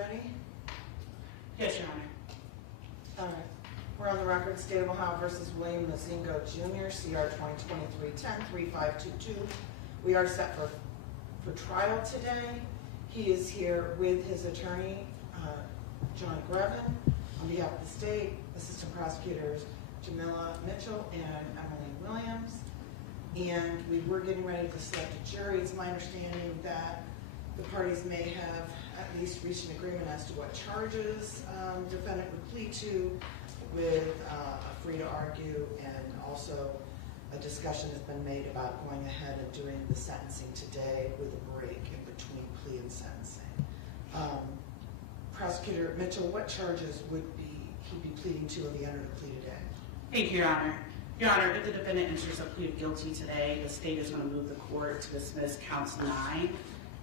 ready? Yes, Your Honor. All right. We're on the record, State of Ohio versus William Mozingo Jr., CR 2023-10-3522. We are set for trial today. He is here with his attorney, John Grevin, on behalf of the state, Assistant Prosecutors Jamila Mitchell and Emily Williams. And we were getting ready to select a jury. It's my understanding that the parties may have at least reached an agreement as to what charges defendant would plead to, with a free to argue, and also a discussion has been made about going ahead and doing the sentencing today with a break in between plea and sentencing. Prosecutor Mitchell, what charges would he be pleading to if he entered a plea today? Thank you, Your Honor. Your Honor, if the defendant enters a plea of guilty today, the state is going to move the court to dismiss counts 9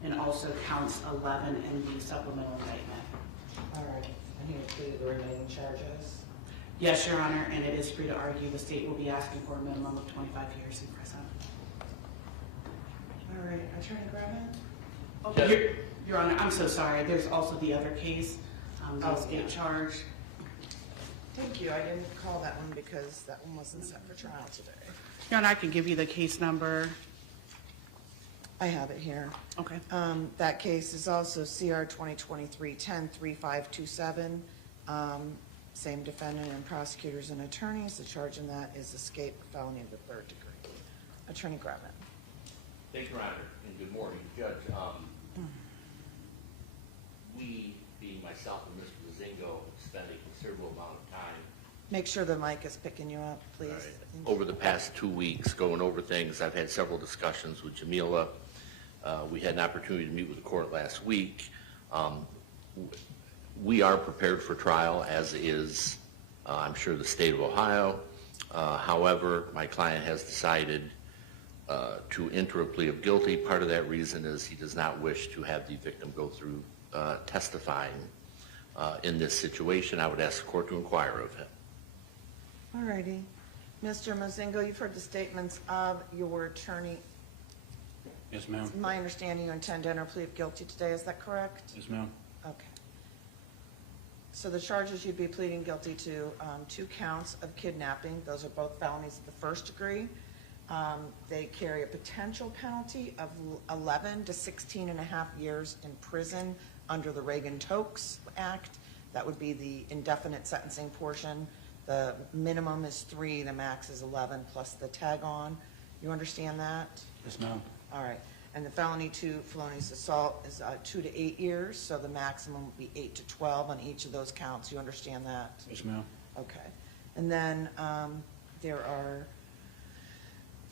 and also counts 11 in the supplemental indictment. All right. And he will plead the remaining charges? Yes, Your Honor, and it is free to argue. The state will be asking for a minimum of 25 years in prison. All right. Attorney Grevin? Okay. Your Honor, I'm so sorry. There's also the other case, the escape charge. Thank you. I didn't call that one because that one wasn't set for trial today. Your Honor, I can give you the case number. I have it here. Okay. That case is also CR 2023-10-3527. Same defendant and prosecutors and attorneys. The charge in that is escape felony of the 3rd degree. Attorney Grevin. Thank you, Your Honor, and good morning, Judge. We, being myself and Mr. Mozingo, spent a considerable amount of time. Make sure the mic is picking you up, please. Right. Over the past 2 weeks, going over things. I've had several discussions with Jamila. We had an opportunity to meet with the court last week. We are prepared for trial, as is, I'm sure, the state of Ohio. However, my client has decided to enter a plea of guilty. Part of that reason is he does not wish to have the victim go through testifying in this situation. I would ask the court to inquire of him. All righty. Mr. Mozingo, you've heard the statements of your attorney. Yes, ma'am. It's my understanding you intend to enter a plea of guilty today. Is that correct? Yes, ma'am. Okay. So the charges you'd be pleading guilty to, 2 counts of kidnapping. Those are both felonies of the 1st degree. They carry a potential penalty of 11 to 16 and a half years in prison under the Reagan-Tokes Act. That would be the indefinite sentencing portion. The minimum is 3, the max is 11 plus the tag on. You understand that? Yes, ma'am. All right. And the felony 2 felonious assault is 2 to 8 years, so the maximum would be 8 to 12 on each of those counts. You understand that? Yes, ma'am. Okay. And then there are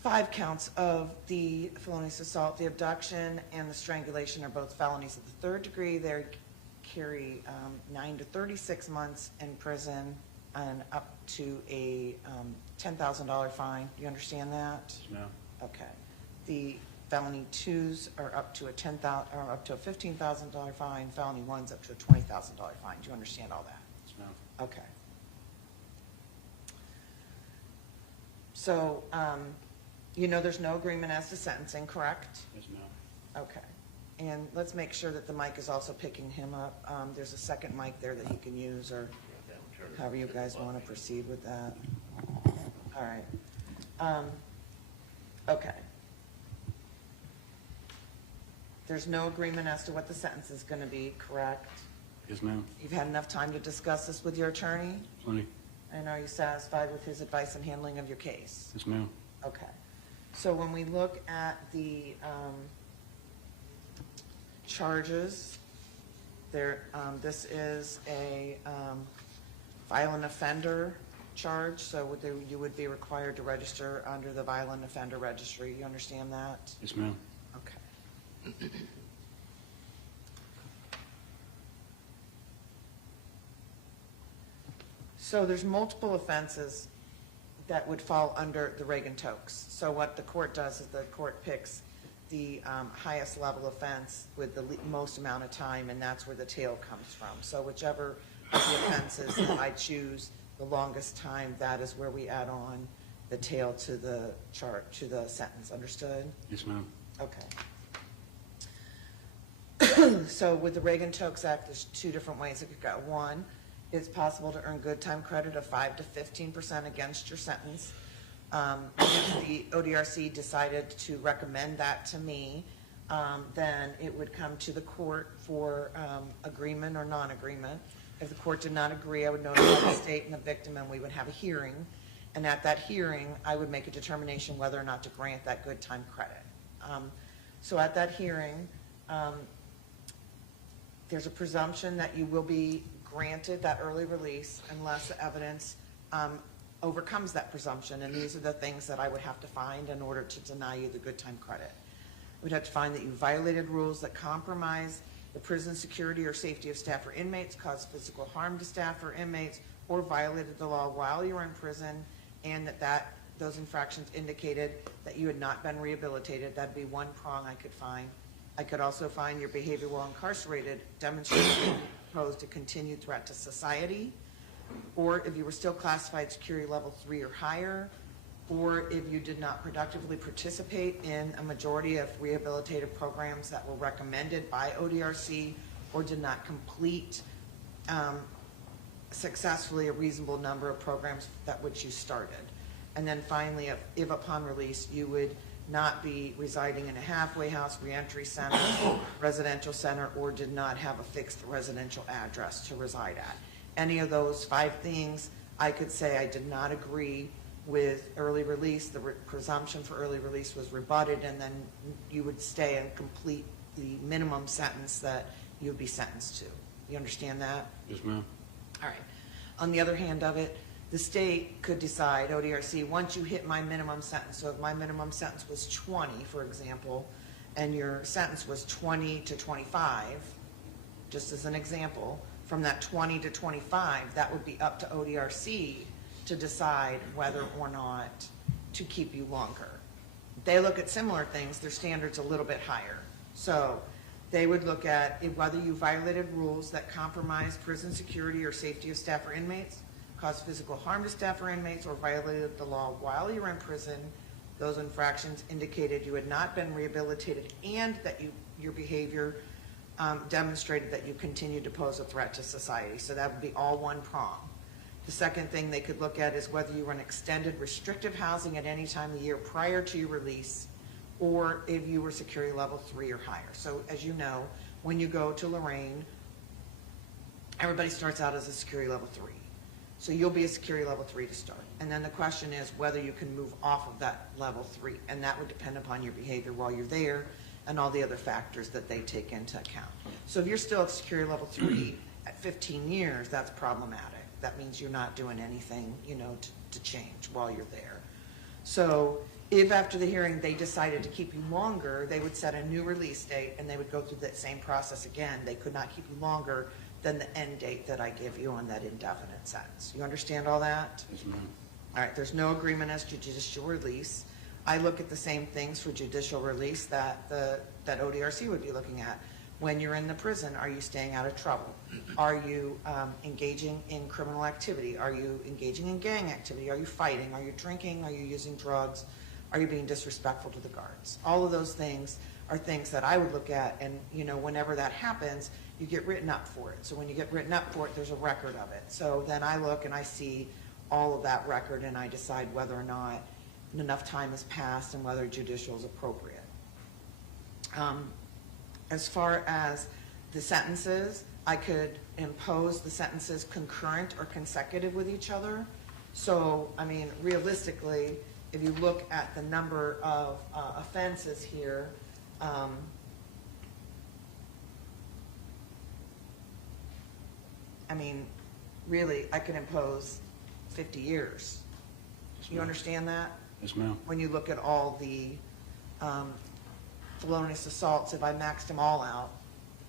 5 counts of the felonious assault. The abduction and the strangulation are both felonies of the 3rd degree. They carry 9 to 36 months in prison and up to a $10,000 fine. Do you understand that? Yes, ma'am. Okay. The felony 2s are up to a $15,000 fine. Felony 1s up to a $20,000 fine. Do you understand all that? Yes, ma'am. Okay. So, you know there's no agreement as to sentencing, correct? Yes, ma'am. Okay. And let's make sure that the mic is also picking him up. There's a second mic there that he can use, or however you guys want to proceed with that. All right. Okay. There's no agreement as to what the sentence is going to be, correct? Yes, ma'am. You've had enough time to discuss this with your attorney? Plenty. And are you satisfied with his advice and handling of your case? Yes, ma'am. Okay. So when we look at the charges, this is a violent offender charge, so you would be required to register under the violent offender registry. You understand that? Yes, ma'am. Okay. So there's multiple offenses that would fall under the Reagan-Tokes. So what the court does is the court picks the highest level offense with the most amount of time, and that's where the tail comes from. So whichever of the offenses that I choose, the longest time, that is where we add on the tail to the chart, to the sentence. Understood? Yes, ma'am. Okay. So with the Reagan-Tokes Act, there's two different ways it could go. One, it's possible to earn good time credit of 5 to 15% against your sentence. If the ODRC decided to recommend that to me, then it would come to the court for agreement or non-agreement. If the court did not agree, I would notify the state and the victim, and we would have a hearing. And at that hearing, I would make a determination whether or not to grant that good time credit. So at that hearing, there's a presumption that you will be granted that early release unless the evidence overcomes that presumption. And these are the things that I would have to find in order to deny you the good time credit. We'd have to find that you violated rules that compromise the prison security or safety of staff or inmates, caused physical harm to staff or inmates, or violated the law while you were in prison, and that those infractions indicated that you had not been rehabilitated. That'd be one prong I could find. I could also find your behavior while incarcerated demonstrated you posed a continued threat to society, or if you were still classified security level 3 or higher, or if you did not productively participate in a majority of rehabilitative programs that were recommended by ODRC, or did not complete successfully a reasonable number of programs that which you started. And then finally, if upon release you would not be residing in a halfway house, reentry center, residential center, or did not have a fixed residential address to reside at. Any of those 5 things, I could say I did not agree with early release. The presumption for early release was rebutted, and then you would stay and complete the minimum sentence that you would be sentenced to. You understand that? Yes, ma'am. All right. On the other hand of it, the state could decide, ODRC, once you hit my minimum sentence, so if my minimum sentence was 20, for example, and your sentence was 20 to 25, just as an example, from that 20 to 25, that would be up to ODRC to decide whether or not to keep you longer. They look at similar things, their standard's a little bit higher. So they would look at whether you violated rules that compromise prison security or safety of staff or inmates, caused physical harm to staff or inmates, or violated the law while you were in prison. Those infractions indicated you had not been rehabilitated and that your behavior demonstrated that you continued to pose a threat to society. So that would be all one prong. The second thing they could look at is whether you were in extended restrictive housing at any time of the year prior to your release, or if you were security level 3 or higher. So as you know, when you go to Lorraine, everybody starts out as a security level 3. So you'll be a security level 3 to start. And then the question is whether you can move off of that level 3. And that would depend upon your behavior while you're there and all the other factors that they take into account. So if you're still at security level 3 at 15 years, that's problematic. That means you're not doing anything, to change while you're there. So if after the hearing they decided to keep you longer, they would set a new release date and they would go through that same process again. They could not keep you longer than the end date that I give you on that indefinite sentence. You understand all that? Yes, ma'am. All right, there's no agreement as to judicial release. I look at the same things for judicial release that that ODRC would be looking at. When you're in the prison, are you staying out of trouble? Are you engaging in criminal activity? Are you engaging in gang activity? Are you fighting? Are you drinking? Are you using drugs? Are you being disrespectful to the guards? All of those things are things that I would look at, and whenever that happens, you get written up for it. So when you get written up for it, there's a record of it. So then I look and I see all of that record, and I decide whether or not enough time has passed and whether judicial is appropriate. As far as the sentences, I could impose the sentences concurrent or consecutive with each other. So, realistically, if you look at the number of offenses here, really, I could impose 50 years. You understand that? Yes, ma'am. When you look at all the felonious assaults, if I maxed them all out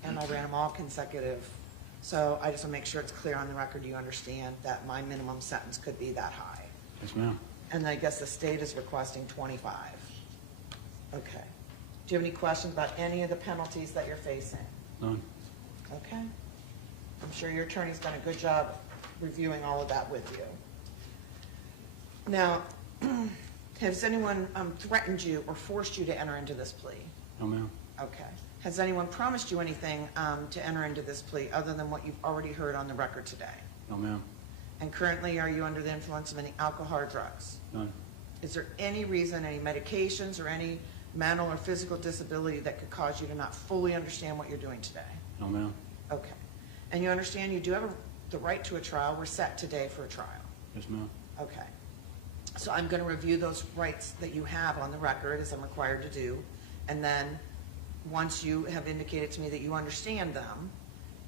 and I ran them all consecutive. So I just want to make sure it's clear on the record you understand that my minimum sentence could be that high. Yes, ma'am. And I guess the state is requesting 25. Okay. Do you have any questions about any of the penalties that you're facing? None. Okay. I'm sure your attorney's done a good job reviewing all of that with you. Now, has anyone threatened you or forced you to enter into this plea? No, ma'am. Okay. Has anyone promised you anything to enter into this plea other than what you've already heard on the record today? No, ma'am. And currently, are you under the influence of any alcohol or drugs? None. Is there any reason, any medications, or any mental or physical disability that could cause you to not fully understand what you're doing today? No, ma'am. Okay. And you understand you do have the right to a trial. We're set today for a trial. Yes, ma'am. Okay. So I'm going to review those rights that you have on the record, as I'm required to do, and then once you have indicated to me that you understand them,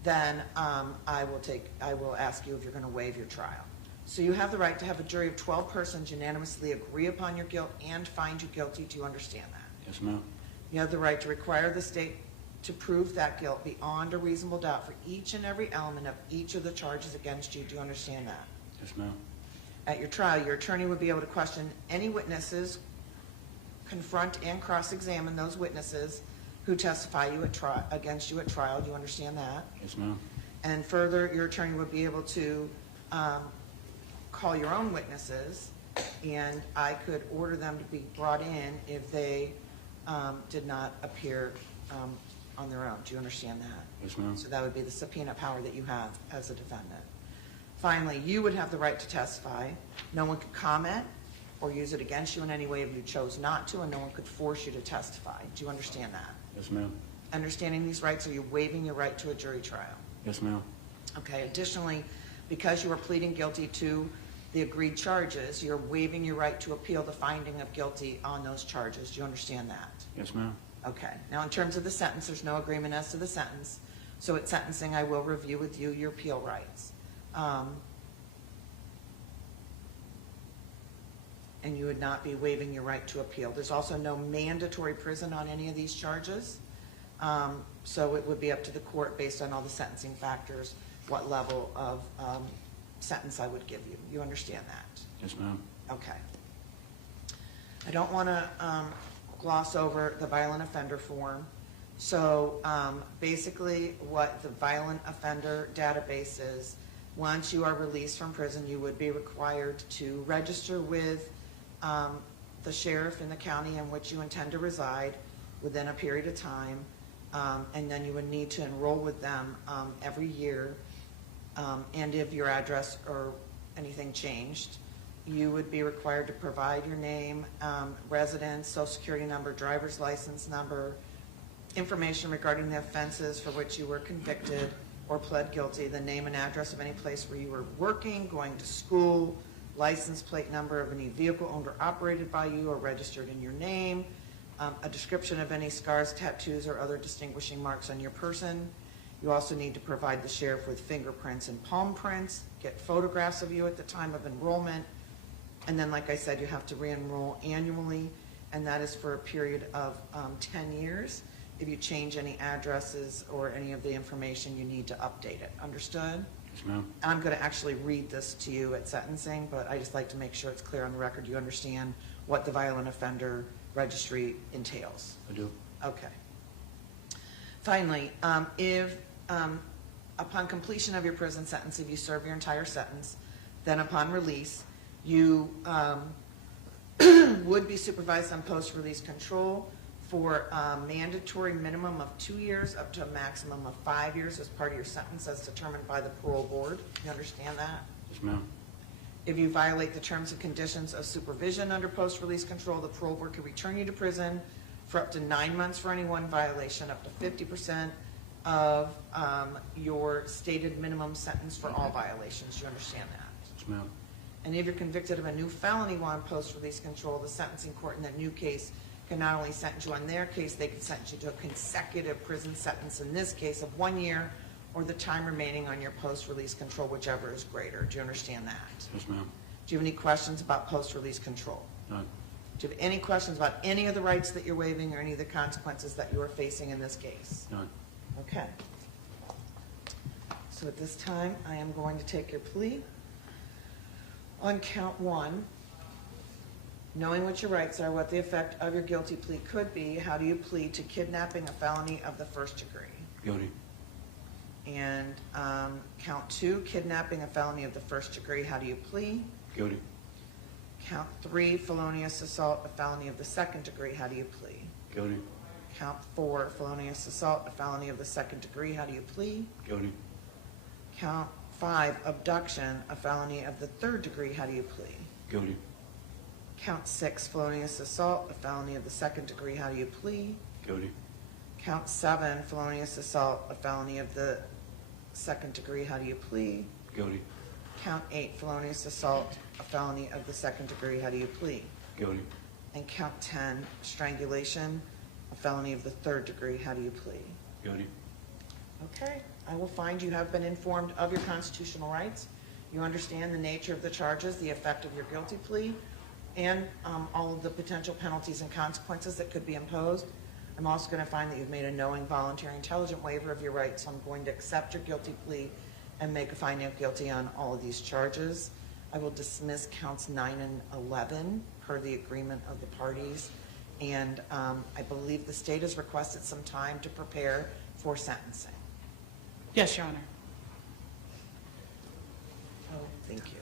then I will ask you if you're going to waive your trial. So you have the right to have a jury of 12 persons unanimously agree upon your guilt and find you guilty. Do you understand that? Yes, ma'am. You have the right to require the state to prove that guilt beyond a reasonable doubt for each and every element of each of the charges against you. Do you understand that? Yes, ma'am. At your trial, your attorney would be able to question any witnesses, confront and cross-examine those witnesses who testify against you at trial. Do you understand that? Yes, ma'am. And further, your attorney would be able to call your own witnesses, and I could order them to be brought in if they did not appear on their own. Do you understand that? Yes, ma'am. So that would be the subpoena power that you have as a defendant. Finally, you would have the right to testify. No one could comment or use it against you in any way if you chose not to, and no one could force you to testify. Do you understand that? Yes, ma'am. Understanding these rights, are you waiving your right to a jury trial? Yes, ma'am. Okay. Additionally, because you are pleading guilty to the agreed charges, you're waiving your right to appeal the finding of guilty on those charges. Do you understand that? Yes, ma'am. Okay. Now, in terms of the sentence, there's no agreement as to the sentence. So at sentencing, I will review with you your appeal rights. And you would not be waiving your right to appeal. There's also no mandatory prison on any of these charges. So it would be up to the court, based on all the sentencing factors, what level of sentence I would give you. You understand that? Yes, ma'am. Okay. I don't want to gloss over the violent offender form. So basically what the violent offender database is, once you are released from prison, you would be required to register with the sheriff in the county in which you intend to reside within a period of time, and then you would need to enroll with them every year. And if your address or anything changed, you would be required to provide your name, residence, social security number, driver's license number, information regarding the offenses for which you were convicted or pled guilty, the name and address of any place where you were working, going to school, license plate number of any vehicle owned or operated by you or registered in your name, a description of any scars, tattoos, or other distinguishing marks on your person. You also need to provide the sheriff with fingerprints and palm prints, get photographs of you at the time of enrollment, and then, like I said, you have to re-enroll annually, and that is for a period of 10 years. If you change any addresses or any of the information, you need to update it. Understood? Yes, ma'am. I'm going to actually read this to you at sentencing, but I just like to make sure it's clear on the record you understand what the violent offender registry entails. I do. Okay. Finally, if upon completion of your prison sentence, if you serve your entire sentence, then upon release, you would be supervised on post-release control for a mandatory minimum of 2 years up to a maximum of 5 years as part of your sentence as determined by the parole board. You understand that? Yes, ma'am. If you violate the terms and conditions of supervision under post-release control, the parole board could return you to prison for up to 9 months for any one violation, up to 50% of your stated minimum sentence for all violations. You understand that? Yes, ma'am. And if you're convicted of a new felony while on post-release control, the sentencing court in that new case can not only sentence you on their case, they can sentence you to a consecutive prison sentence, in this case of 1 year, or the time remaining on your post-release control, whichever is greater. Do you understand that? Yes, ma'am. Do you have any questions about post-release control? None. Do you have any questions about any of the rights that you're waiving or any of the consequences that you are facing in this case? None. Okay. So at this time, I am going to take your plea. On count 1, knowing what your rights are, what the effect of your guilty plea could be, how do you plead to kidnapping, a felony of the first degree? Guilty. And count 2, kidnapping, a felony of the first degree, how do you plead? Guilty. Count 3, felonious assault, a felony of the second degree, how do you plead? Guilty. Count 4, felonious assault, a felony of the second degree. How do you plead? Guilty. Count 5, abduction, a felony of the third degree. How do you plead? Guilty. Count 6, felonious assault, a felony of the second degree. How do you plead? Guilty. Count 7, felonious assault, a felony of the second degree. How do you plead? Guilty. Count 8, felonious assault, a felony of the second degree. How do you plead? Guilty. And count 10, strangulation, a felony of the third degree. How do you plead? Guilty. Okay, I will find you have been informed of your constitutional rights. You understand the nature of the charges, the effect of your guilty plea, and all of the potential penalties and consequences that could be imposed. I'm also going to find that you've made a knowing, voluntary, intelligent waiver of your rights, so I'm going to accept your guilty plea and make a finding of guilty on all of these charges. I will dismiss counts 9 and 11 per the agreement of the parties, and I believe the state has requested some time to prepare for sentencing. Yes, Your Honor. Oh, thank you.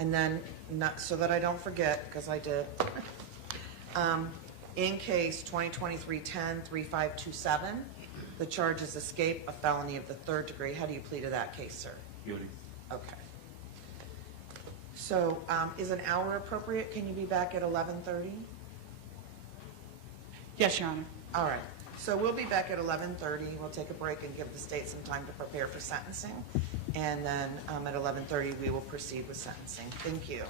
And then, not, so that I don't forget, because I did, in case 2023-10-3527, the charge is escape, a felony of the third degree. How do you plead to that case, sir? Guilty. Okay. So, is an hour appropriate? Can you be back at 11:30? Yes, Your Honor. All right. So we'll be back at 11:30. We'll take a break and give the state some time to prepare for sentencing. And then at 11:30, we will proceed with sentencing. Thank you.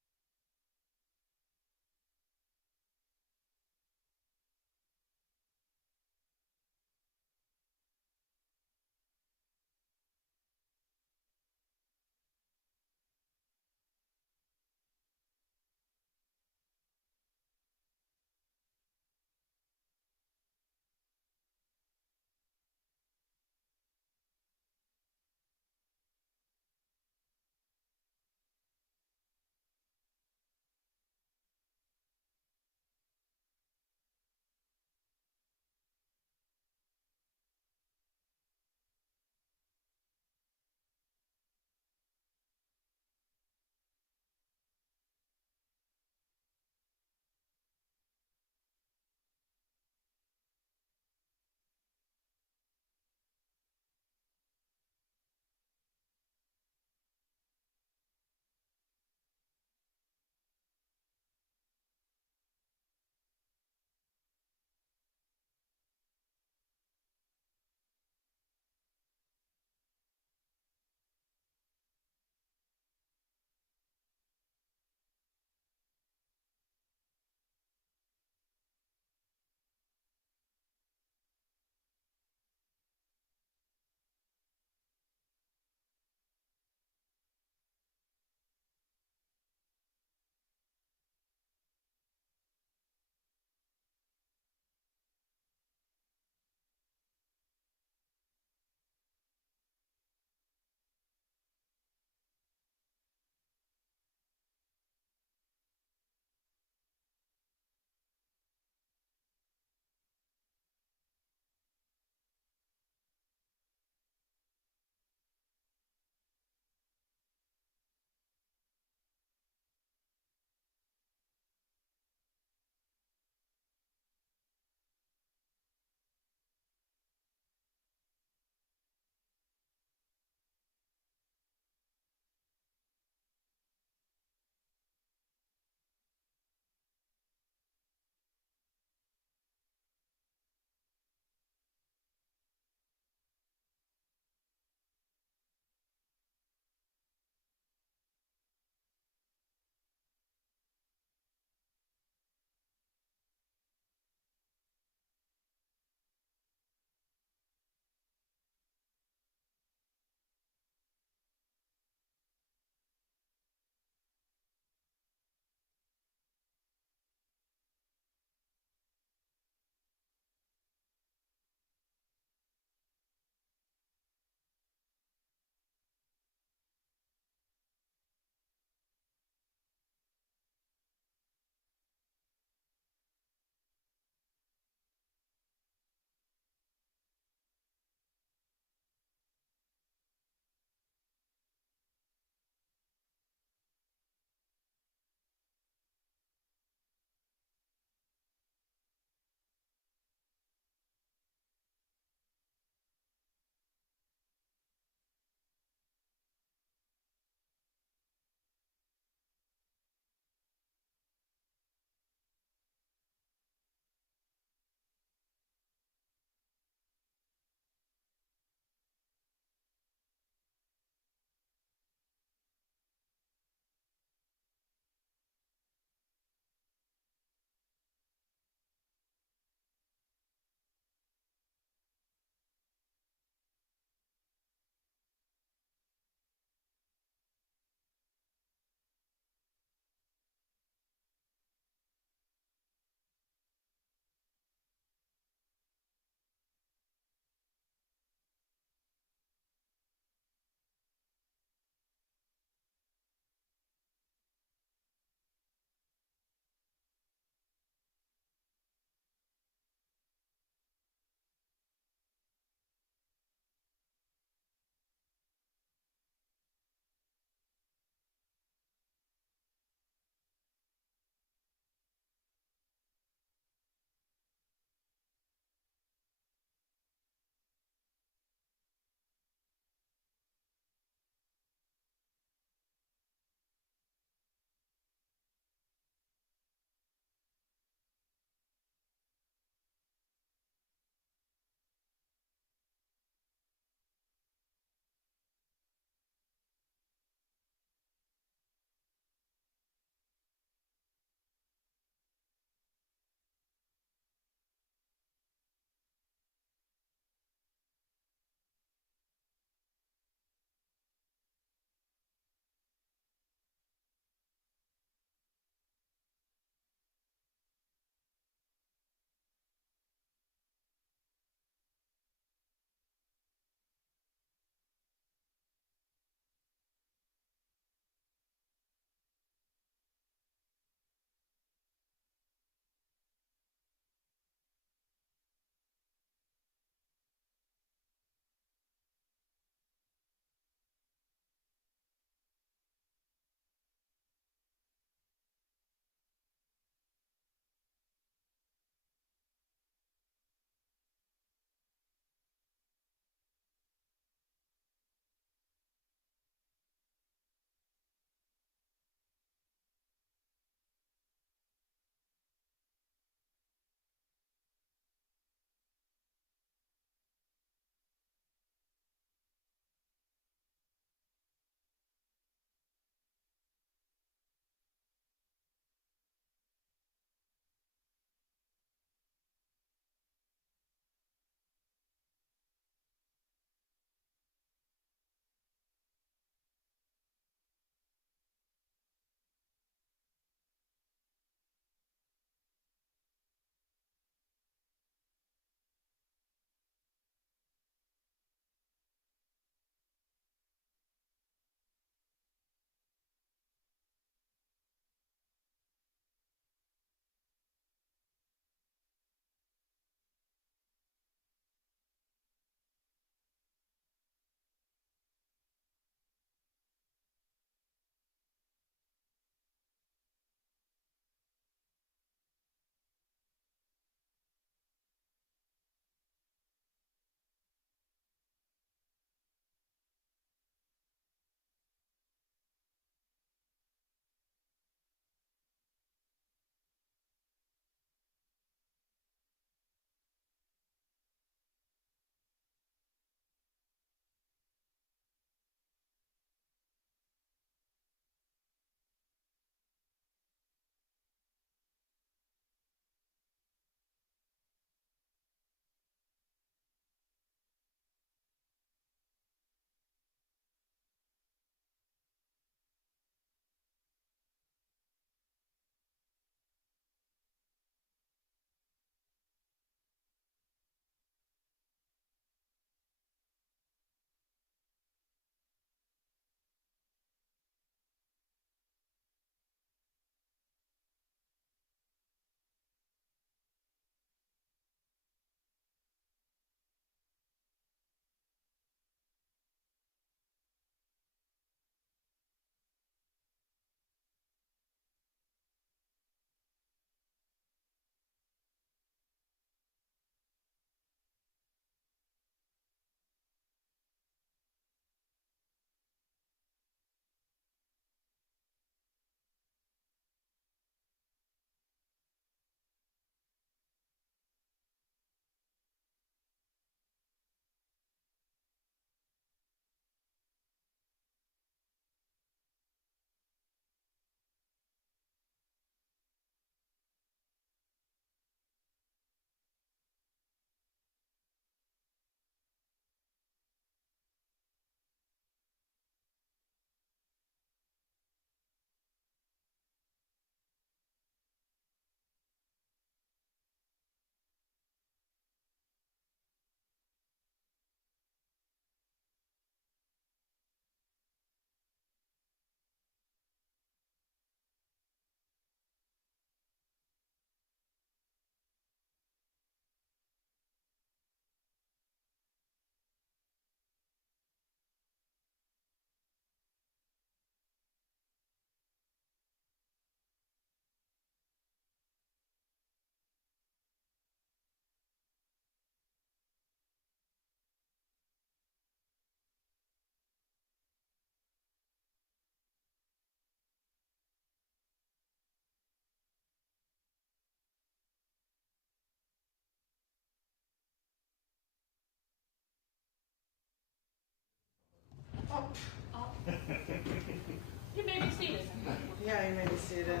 Yeah, you may be seated.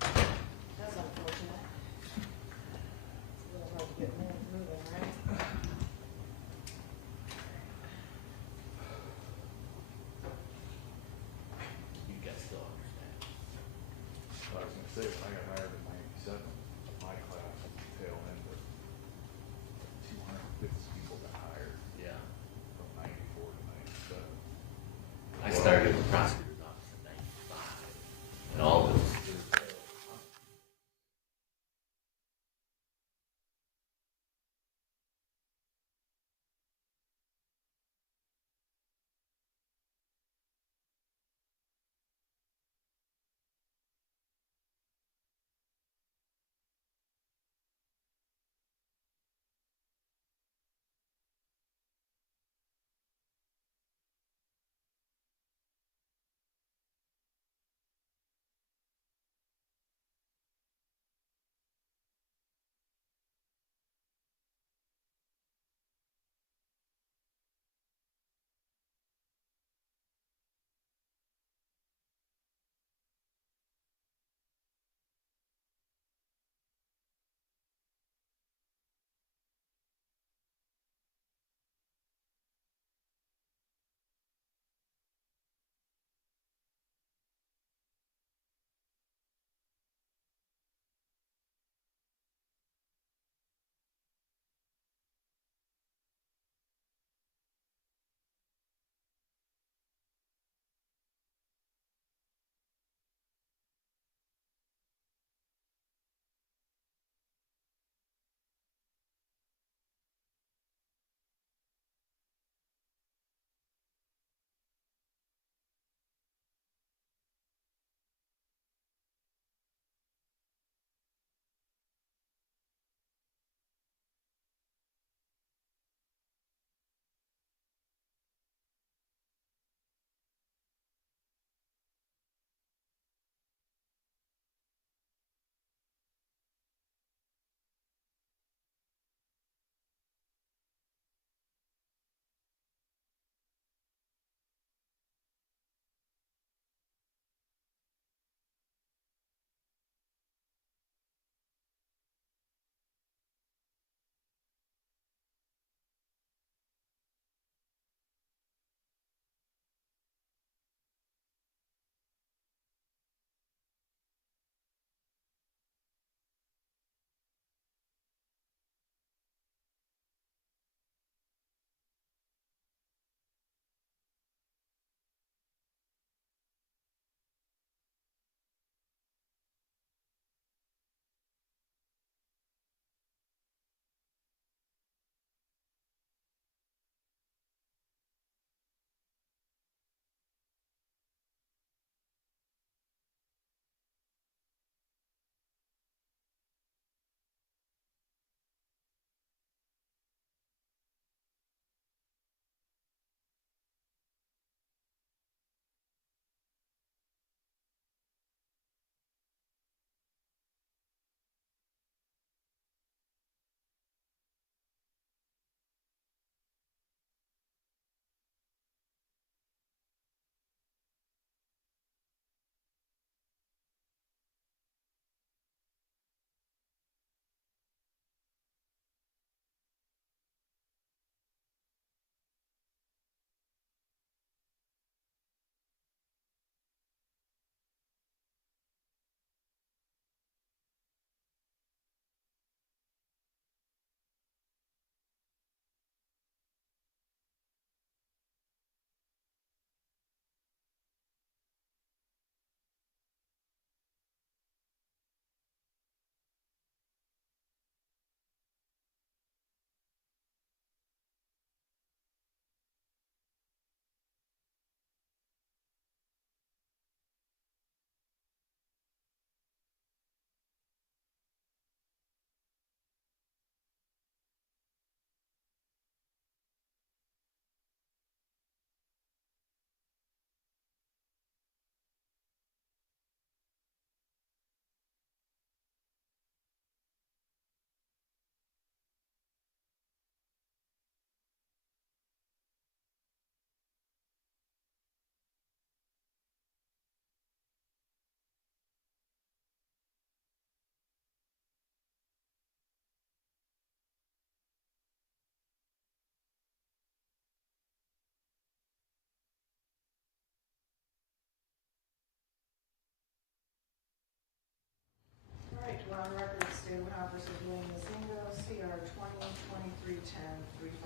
That's unfortunate. It's a little hard to get moving, right? You guys still understand. I was gonna say, when I got hired in '97, my class was the tail end of 250 people got hired Yeah. from '94 to '97. I started in the prosecutor's office in '95, and all of it was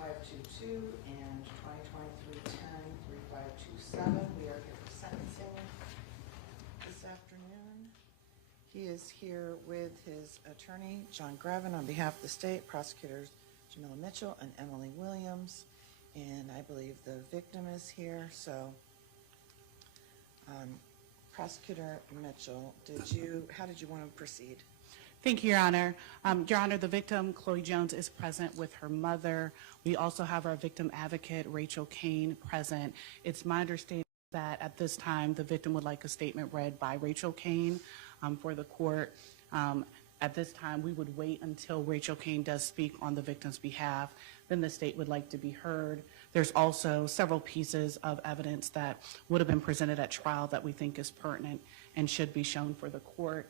3522 and 2023-10-3527. We are here for sentencing this afternoon. He is here with his attorney, John Grevin, on behalf of the state, prosecutors Jamila Mitchell and Emily Williams, and I believe the victim is here. So, Prosecutor Mitchell, how did you want to proceed? Thank you, Your Honor. Your Honor, the victim, Chloe Jones, is present with her mother. We also have our victim advocate, Rachel Kane, present. It's my understanding that at this time, the victim would like a statement read by Rachel Kane for the court. At this time, we would wait until Rachel Kane does speak on the victim's behalf. Then the state would like to be heard. There's also several pieces of evidence that would have been presented at trial that we think is pertinent and should be shown for the court.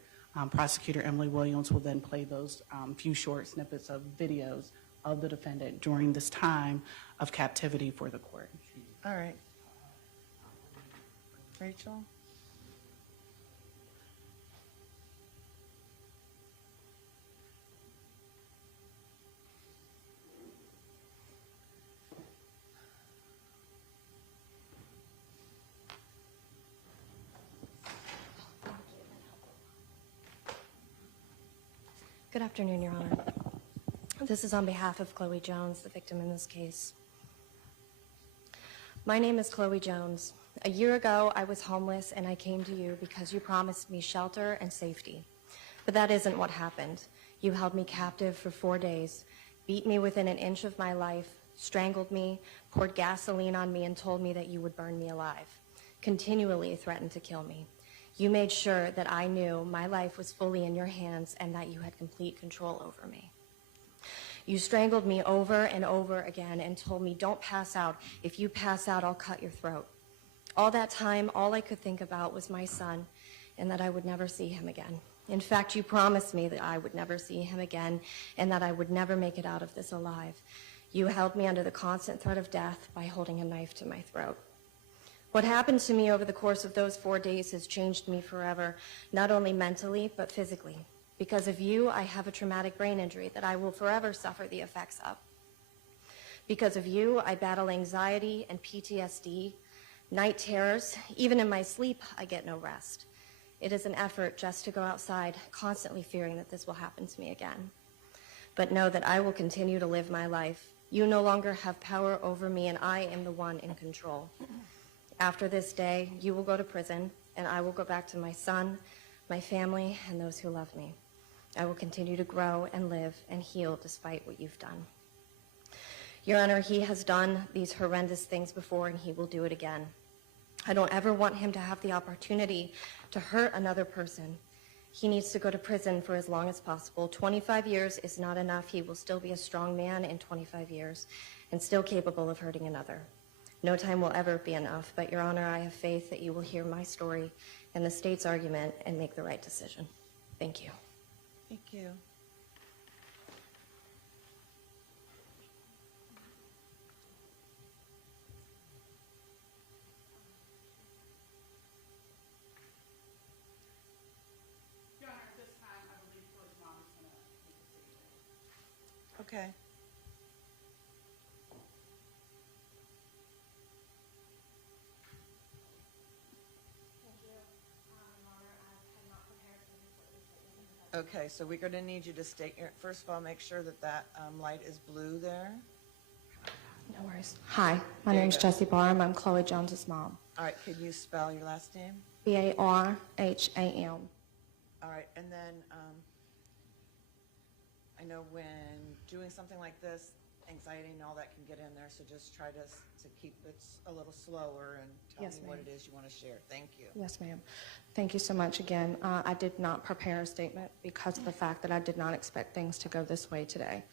Prosecutor Emily Williams will then play those few short snippets of videos of the defendant during this time of captivity for the court. All right. Rachel? Good afternoon, Your Honor. This is on behalf of Chloe Jones, the victim in this case. My name is Chloe Jones. A year ago, I was homeless and I came to you because you promised me shelter and safety. But that isn't what happened. You held me captive for 4 days, beat me within an inch of my life, strangled me, poured gasoline on me, and told me that you would burn me alive. Continually threatened to kill me. You made sure that I knew my life was fully in your hands and that you had complete control over me. You strangled me over and over again and told me, don't pass out. If you pass out, I'll cut your throat. All that time, all I could think about was my son and that I would never see him again. In fact, you promised me that I would never see him again and that I would never make it out of this alive. You held me under the constant threat of death by holding a knife to my throat. What happened to me over the course of those 4 days has changed me forever, not only mentally, but physically. Because of you, I have a traumatic brain injury that I will forever suffer the effects of. Because of you, I battle anxiety and PTSD, night terrors. Even in my sleep, I get no rest. It is an effort just to go outside, constantly fearing that this will happen to me again. But know that I will continue to live my life. You no longer have power over me, and I am the one in control. After this day, you will go to prison, and I will go back to my son, my family, and those who love me. I will continue to grow and live and heal despite what you've done. Your Honor, he has done these horrendous things before, and he will do it again. I don't ever want him to have the opportunity to hurt another person. He needs to go to prison for as long as possible. 25 years is not enough. He will still be a strong man in 25 years and still capable of hurting another. No time will ever be enough, but Your Honor, I have faith that you will hear my story and the state's argument and make the right decision. Thank you. Thank you. Your Honor, at this time, I believe Chloe's mom is going to make a statement. Okay. Okay, so we're going to need you to state your, first of all, make sure that that light is blue there. No worries. Hi, my There you name is go. Jessie Barham. I'm Chloe Jones's mom. All right, can you spell your last name? Barham. All right, and then I know when doing something like this, anxiety and all that can get in there, so just try to keep it a little slower and tell Yes, me what ma'am. it is you want to share. Thank you. Yes, ma'am. Thank you so much again. I did not prepare a statement because of the fact that I did not expect things to go this way today.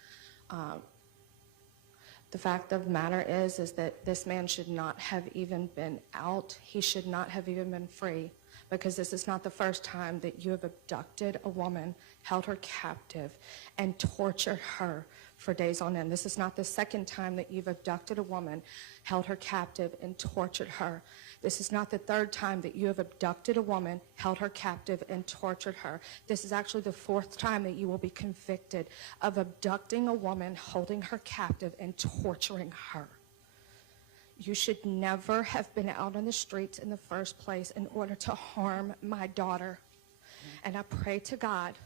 The fact of the matter is that this man should not have even been out. He should not have even been free, because this is not the first time that you have abducted a woman, held her captive, and tortured her for days on end. This is not the second time that you've abducted a woman, held her captive, and tortured her. This is not the third time that you have abducted a woman, held her captive, and tortured her. This is actually the fourth time that you will be convicted of abducting a woman, holding her captive, and torturing her. You should never have been out on the streets in the first place in order to harm my daughter. And I pray to God,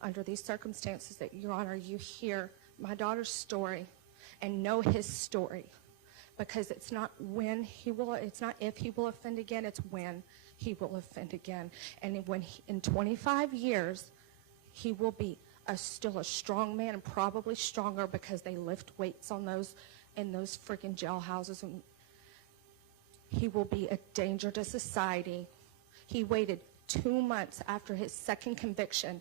under these circumstances, that, Your Honor, you hear my daughter's story and know his story. Because it's not it's not if he will offend again, it's when he will offend again. And when in 25 years, he will be still a strong man, and probably stronger because they lift weights on those in those freaking jailhouses. And he will be a danger to society. He waited 2 months after his second conviction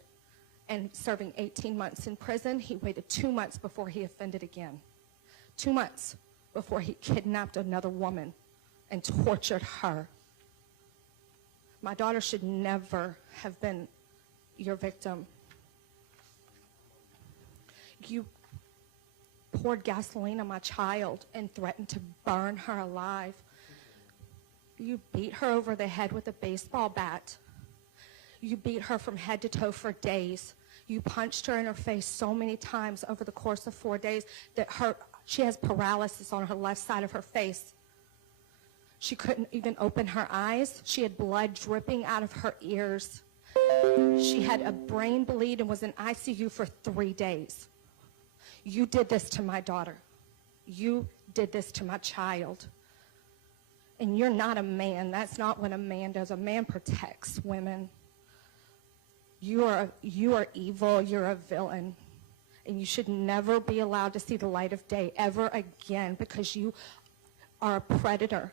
and serving 18 months in prison. He waited 2 months before he offended again. 2 months before he kidnapped another woman and tortured her. My daughter should never have been your victim. You poured gasoline on my child and threatened to burn her alive. You beat her over the head with a baseball bat. You beat her from head to toe for days. You punched her in her face so many times over the course of 4 days that she has paralysis on her left side of her face. She couldn't even open her eyes. She had blood dripping out of her ears. She had a brain bleed and was in ICU for 3 days. You did this to my daughter. You did this to my child. And you're not a man. That's not what a man does. A man protects women. You are evil. You're a villain. And you should never be allowed to see the light of day ever again, because you are a predator.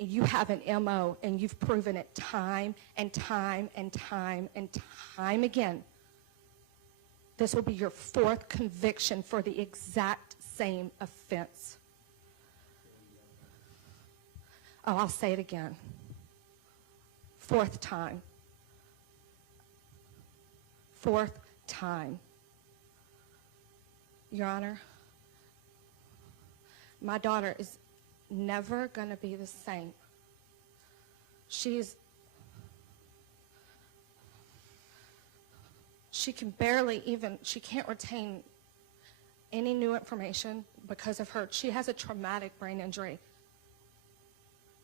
You have an MO, and you've proven it time and time and time and time again. This will be your fourth conviction for the exact same offense. Oh, I'll say it again. Fourth time. Fourth time. Your Honor, my daughter is never going to be the same. She can barely even, she can't retain any new information because of she has a traumatic brain injury.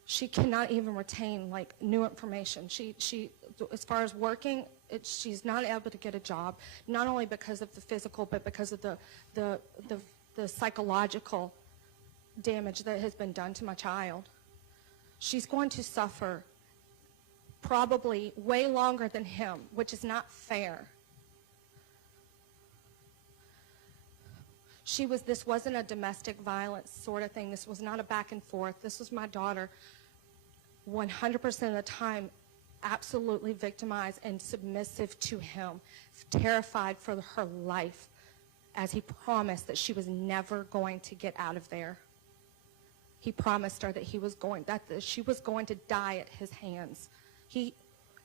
She cannot even retain new information. She as far as working, she's not able to get a job, not only because of the physical, but because of the psychological damage that has been done to my child. She's going to suffer probably way longer than him, which is not fair. This wasn't a domestic violence sort of thing. This was not a back and forth. This was my daughter 100% of the time absolutely victimized and submissive to him, terrified for her life, as he promised that she was never going to get out of there. He promised her that she was going to die at his hands. He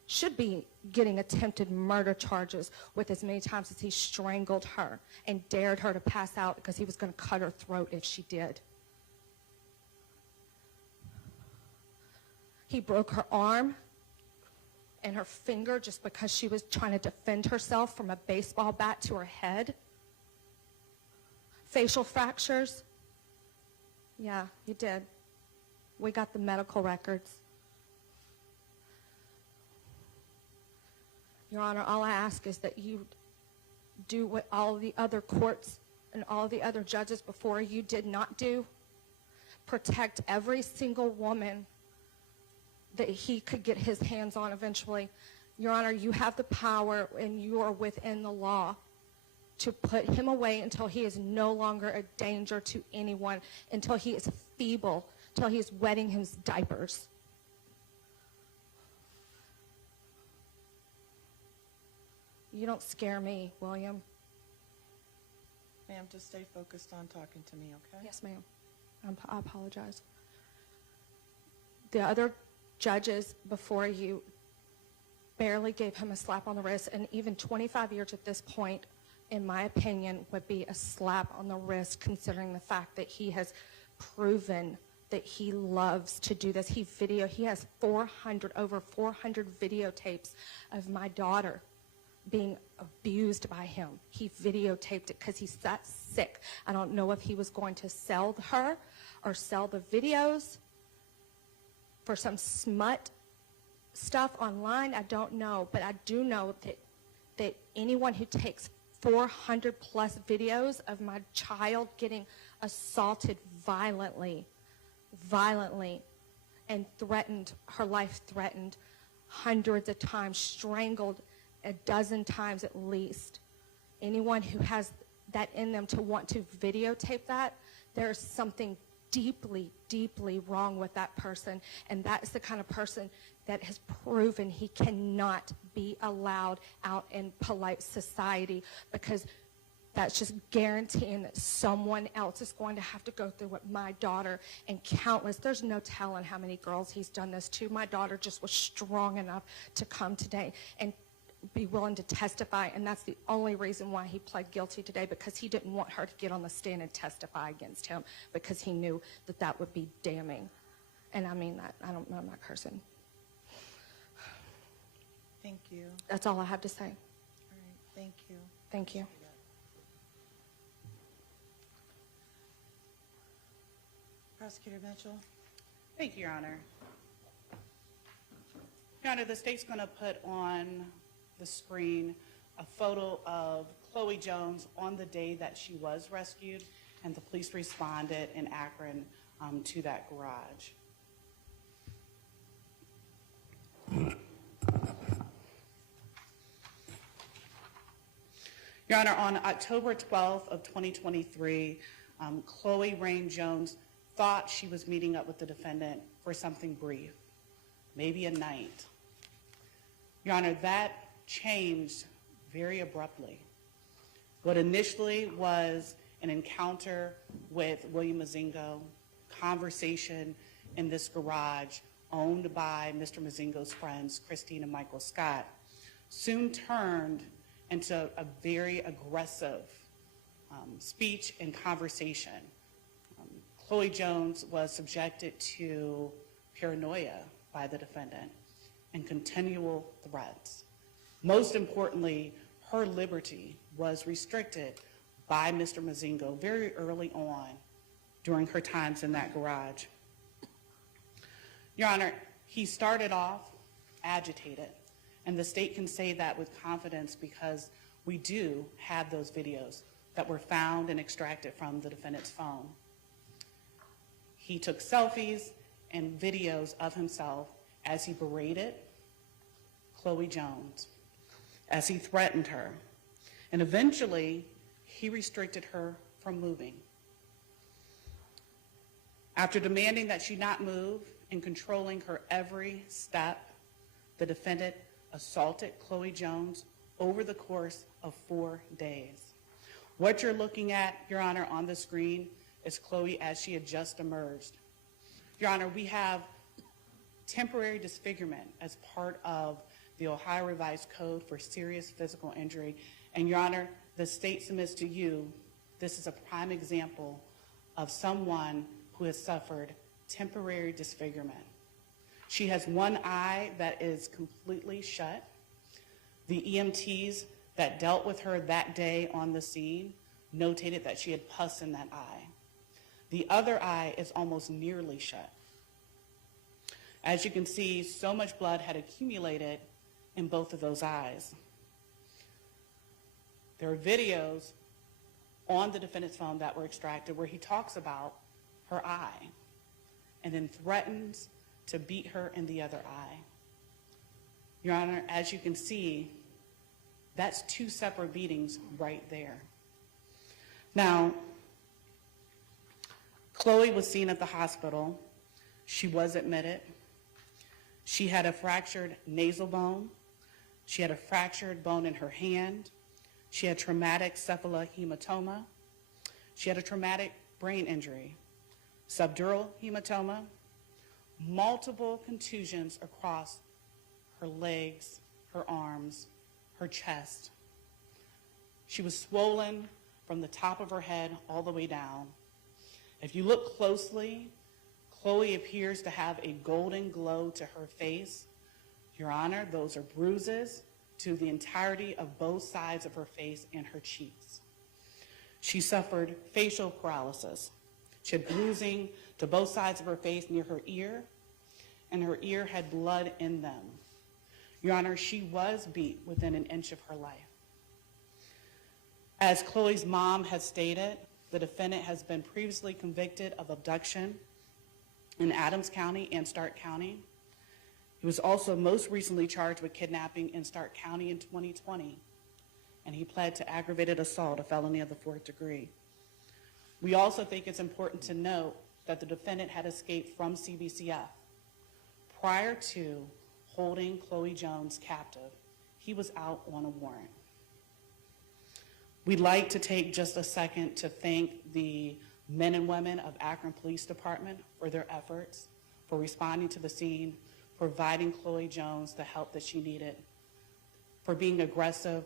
should be getting attempted murder charges with as many times as he strangled her and dared her to pass out because he was going to cut her throat if she did. He broke her arm and her finger just because she was trying to defend herself from a baseball bat to her head. Facial fractures. Yeah, you did. We got the medical records. Your Honor, all I ask is that you do what all the other courts and all the other judges before you did not do. Protect every single woman that he could get his hands on eventually. Your Honor, you have the power and you are within the law to put him away until he is no longer a danger to anyone, until he is feeble, until he is wetting his diapers. You don't scare me, William. Ma'am, just stay focused on talking to me, okay? Yes, ma'am. I apologize. The other judges before you barely gave him a slap on the wrist, and even 25 years at this point, in my opinion, would be a slap on the wrist, considering the fact that he has proven that he loves to do this. He has over 400 videotapes of my daughter being abused by him. He videotaped it because he's that sick. I don't know if he was going to sell her or sell the videos for some smut stuff online. I don't know, but I do know that anyone who takes 400 plus videos of my child getting assaulted violently, and threatened, her life threatened hundreds of times, strangled a dozen times at least. Anyone who has that in them to want to videotape that, there's something deeply, deeply wrong with that person. And that's the kind of person that has proven he cannot be allowed out in polite society, because that's just guaranteeing that someone else is going to have to go through what my daughter and countless, there's no telling how many girls he's done this to. My daughter just was strong enough to come today and be willing to testify, and that's the only reason why he pled guilty today, because he didn't want her to get on the stand and testify against him, because he knew that that would be damning. And I mean that. I'm not cursing. Thank you. That's all I have to say. All right, thank you. Thank you. Prosecutor Mitchell? Thank you, Your Honor. Your Honor, the state's going to put on the screen a photo of Chloe Jones on the day that she was rescued, and the police responded in Akron to that garage. Your Honor, on October 12th of 2023, Chloe Rain Jones thought she was meeting up with the defendant for something brief, maybe a night. Your Honor, that changed very abruptly. What initially was an encounter with William Mozingo, conversation in this garage owned by Mr. Mozingo's friends, Christine and Michael Scott, soon turned into a very aggressive speech and conversation. Chloe Jones was subjected to paranoia by the defendant and continual threats. Most importantly, her liberty was restricted by Mr. Mozingo very early on during her times in that garage. Your Honor, he started off agitated, and the state can say that with confidence because we do have those videos that were found and extracted from the defendant's phone. He took selfies and videos of himself as he berated Chloe Jones, as he threatened her, and eventually he restricted her from moving. After demanding that she not move and controlling her every step, the defendant assaulted Chloe Jones over the course of 4 days. What you're looking at, Your Honor, on the screen is Chloe as she had just emerged. Your Honor, we have temporary disfigurement as part of the Ohio Revised Code for serious physical injury. And Your Honor, the state submits to you, this is a prime example of someone who has suffered temporary disfigurement. She has one eye that is completely shut. The EMTs that dealt with her that day on the scene notated that she had pus in that eye. The other eye is almost nearly shut. As you can see, so much blood had accumulated in both of those eyes. There are videos on the defendant's phone that were extracted where he talks about her eye and then threatens to beat her in the other eye. Your Honor, as you can see, that's 2 separate beatings right there. Now, Chloe was seen at the hospital. She was admitted. She had a fractured nasal bone. She had a fractured bone in her hand. She had traumatic cephalohematoma. She had a traumatic brain injury, subdural hematoma, multiple contusions across her legs, her arms, her chest. She was swollen from the top of her head all the way down. If you look closely, Chloe appears to have a golden glow to her face. Your Honor, those are bruises to the entirety of both sides of her face and her cheeks. She suffered facial paralysis. She had bruising to both sides of her face near her ear, and her ear had blood in them. Your Honor, she was beat within an inch of her life. As Chloe's mom has stated, the defendant has been previously convicted of abduction in Adams County and Stark County. He was also most recently charged with kidnapping in Stark County in 2020, and he pled to aggravated assault, a felony of the 4th degree. We also think it's important to note that the defendant had escaped from CBCF. Prior to holding Chloe Jones captive, he was out on a warrant. We'd like to take just a second to thank the men and women of Akron Police Department for their efforts, for responding to the scene, providing Chloe Jones the help that she needed, for being aggressive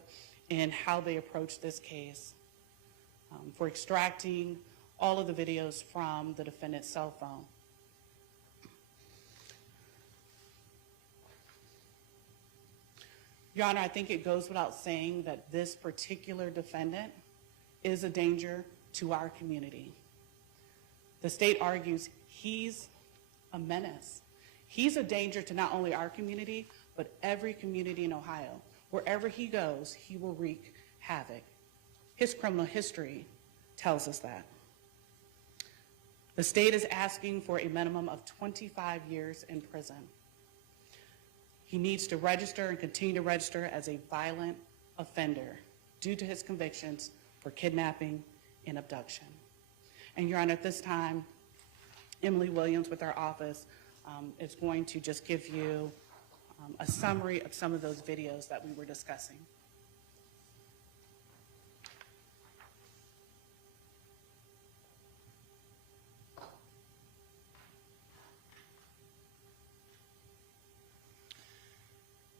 in how they approached this case, for extracting all of the videos from the defendant's cell phone. Your Honor, I think it goes without saying that this particular defendant is a danger to our community. The state argues he's a menace. He's a danger to not only our community, but every community in Ohio. Wherever he goes, he will wreak havoc. His criminal history tells us that. The state is asking for a minimum of 25 years in prison. He needs to register and continue to register as a violent offender due to his convictions for kidnapping and abduction. And Your Honor, at this time, Emily Williams with our office is going to just give you a summary of some of those videos that we were discussing.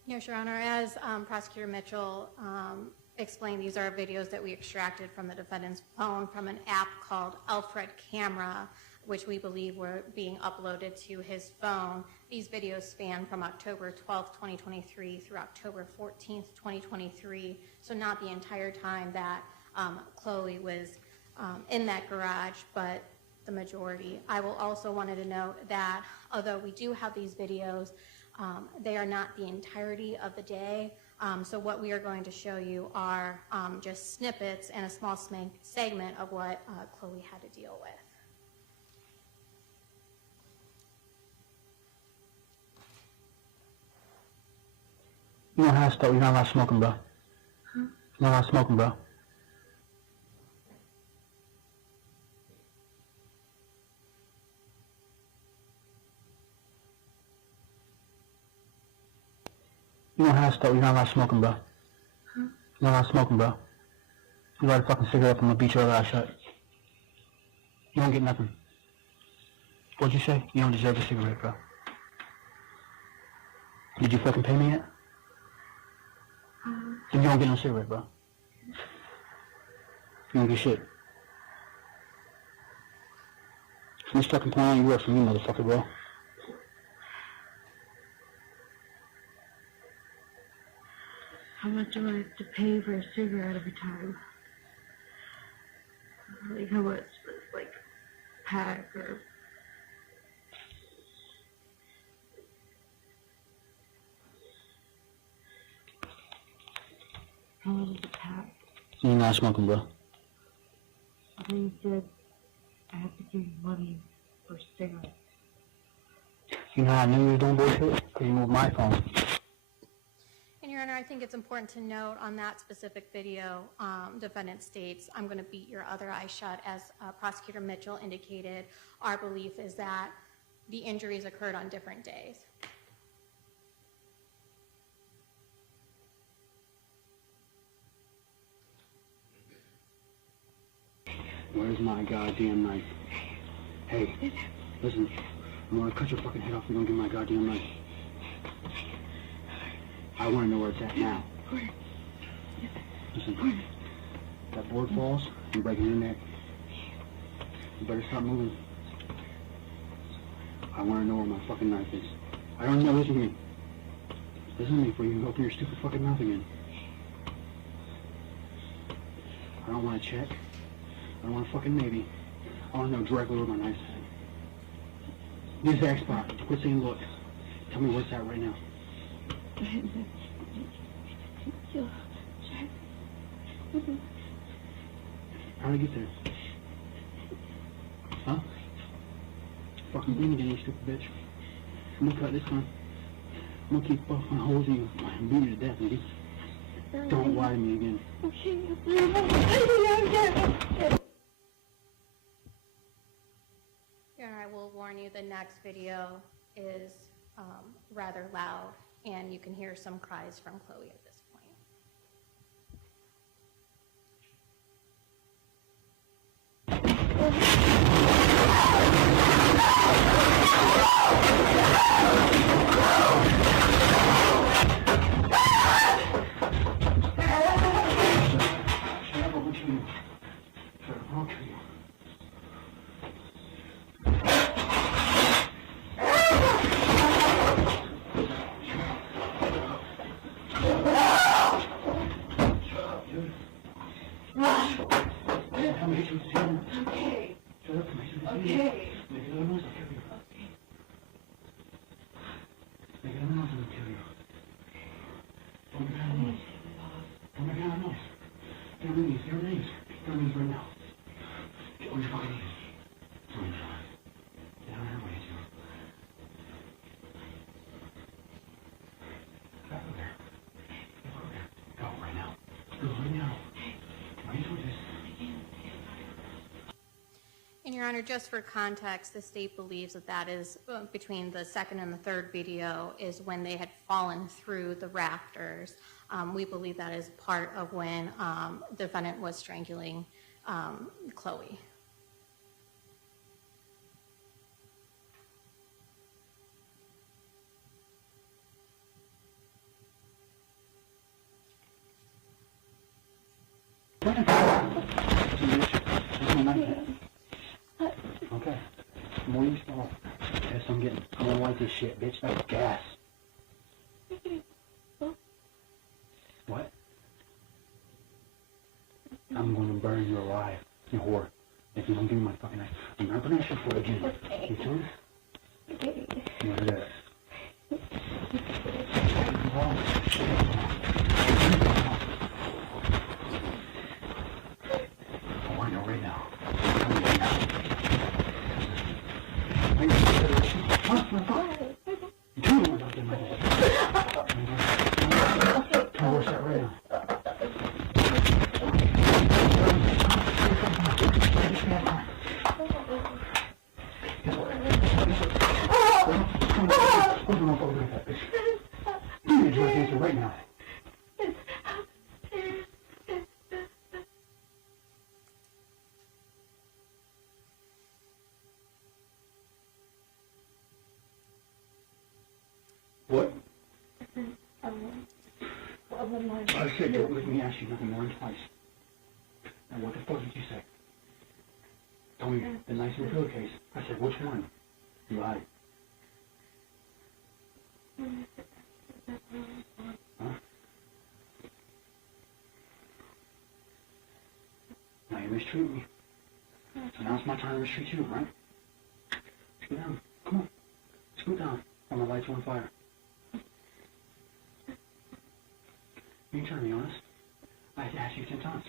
Yes, Your Honor. As Prosecutor Mitchell explained, these are videos that we extracted from the defendant's phone from an app called Alfred Camera, which we believe were being uploaded to his phone. These videos span from October 12th, 2023 through October 14th, 2023, so not the entire time that Chloe was in that garage, but the majority. I will also wanted to note that although we do have these videos, they are not the entirety of the day. So what we are going to show you are just snippets and a small segment of what Chloe had to deal with. You don't have to stop. You're not allowed smoking, bro. You're not allowed smoking, bro. You don't have to stop. You're not allowed smoking, bro. You're not allowed smoking, bro. You light a fucking cigarette, I'm gonna beat your other eye shut. You don't get nothing. What'd you say? You don't deserve a cigarette, bro. Did you fucking pay me yet? Then you don't get no cigarette, bro. You don't get shit. From this fucking point on, you work for me, motherfucker, bro. How much do I have to pay for a cigarette every time? Like how much, like, pack or... How much is a pack? You're not smoking, bro. I think you said I have to give you money for a cigarette. You know how I knew you were doing bullshit? Because you moved my phone. And Your Honor, I think it's important to note on that specific video, defendant states, "I'm going to beat your other eye shut." As Prosecutor Mitchell indicated, our belief is that the injuries occurred on different days. Where's my goddamn knife? Hey, listen, I'm gonna cut your fucking head off and go get my goddamn knife. I wanna know where it's at now. Listen, that board falls, I'm breaking your neck. You better stop moving. I want to know where my fucking knife is. I don't know. Listen to me. Listen to me before you open your stupid fucking mouth again. I don't want to check. I don't want to fucking maybe. I want to know directly where my knife's at. Use the Xbox. Quit saying look. Tell me where it's at right now. How'd I get there? Huh? Fucking bring it in, you stupid bitch. I'm gonna cut this one. I'm gonna keep fucking holding you and beat you to death, lady. Don't lie to me again. Here, I will warn you, the next video is rather loud, and you can hear some cries from Chloe at this point. And Your Honor, just for context, the state believes that that is between the second and the third video is when they had fallen through the rafters. We believe that is part of when the defendant was strangling Chloe. Okay. The more you smoke, yes, I'm gonna light this shit, bitch. That's gas. What? I'm gonna burn you alive, you whore. If you don't give me my fucking knife, I'm not gonna ask you for it again. You too? You wanna do that? I wanna know right now. Right now. What? I said don't let me ask you nothing more than twice. Now what the fuck did you say? Tell me the nice and pillowcase. I said which one? You lied. Huh? Now you mistreat me. So now it's my time to mistreat you, right? Scoot down. Come on. Scoot down. Or my lights are on fire. You can turn me honest. I had to ask you 10 times.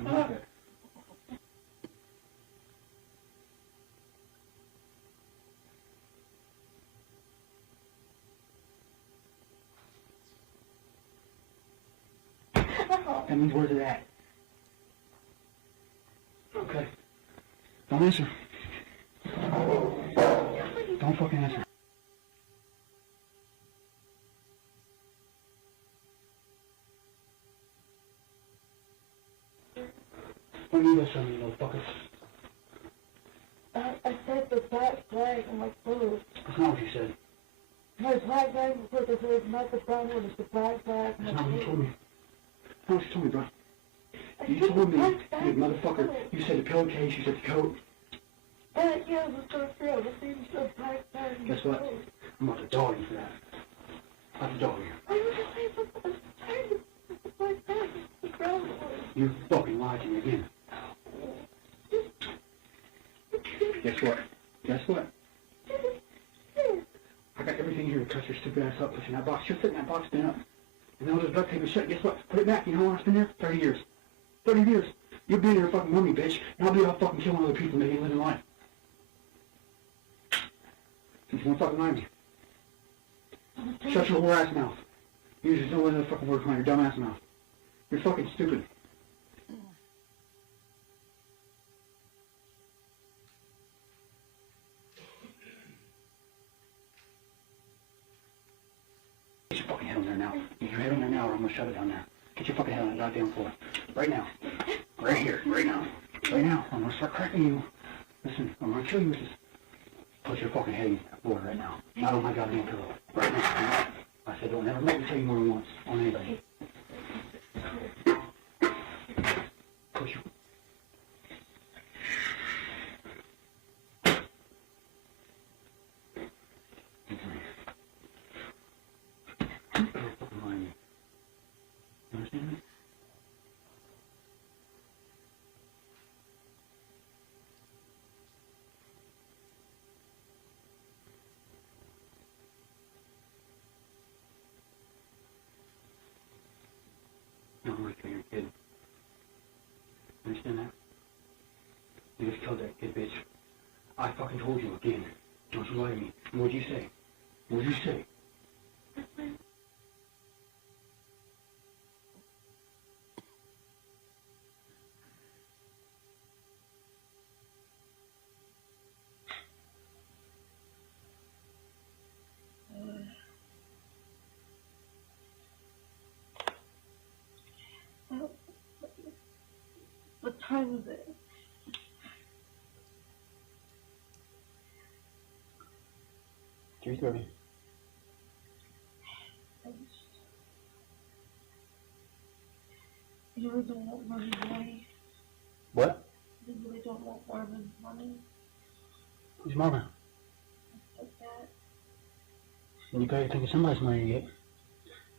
You like it. That means where's it at? Okay. Don't answer. Don't fucking answer. What do you guys tell me, motherfuckers? I said the black flag on my clothes. That's not what you said. My black flag was put there, it's not the brown one, it's the black flag. That's not what you told me. That's not what you told me, bro. You told me, you motherfucker, you said the pillowcase, you said the coat. Yeah, we're so thrilled. It seems so bright. Guess what? I'm about to dog you for that. I'm about to dog you. I was just saying something. It's like that. The ground was. You fucking lied to me again. Guess what? Guess what? I got everything here to cut your stupid ass up. Put you in that box. Just sit in that box, stand up. And then I'll just duct tape it shut. Guess what? Put it back. You know how long it's been there? 30 years. 30 years. You'll be there fucking mummy, bitch. And I'll be out fucking killing other people making a living life. Since you won't fucking lie to me. Shut your whore ass mouth. You just don't let another fucking word come out of your dumb ass mouth. You're fucking stupid. Get your fucking head on there now. Get your head on there now or I'm gonna shove it down there. Get your fucking head on the goddamn floor. Right now. Right here. Right now. Right now. I'm gonna start cracking you. Listen, I'm gonna kill you with this. Put your fucking head in that floor right now. Not on my goddamn pillow. Right now. I said don't ever make me tell you more than once on anything. Push your... Don't fucking lie to me. You understand me? No, I'm kidding your kid. Understand that? You just killed that kid, bitch. I fucking told you again. Don't you lie to me. And what'd you say? What'd you say? What time is it? $3:30. You really don't want Marvin's money? What? You really don't want Marvin's money? Who's Marvin? Like that? You gotta think of somebody's money to get.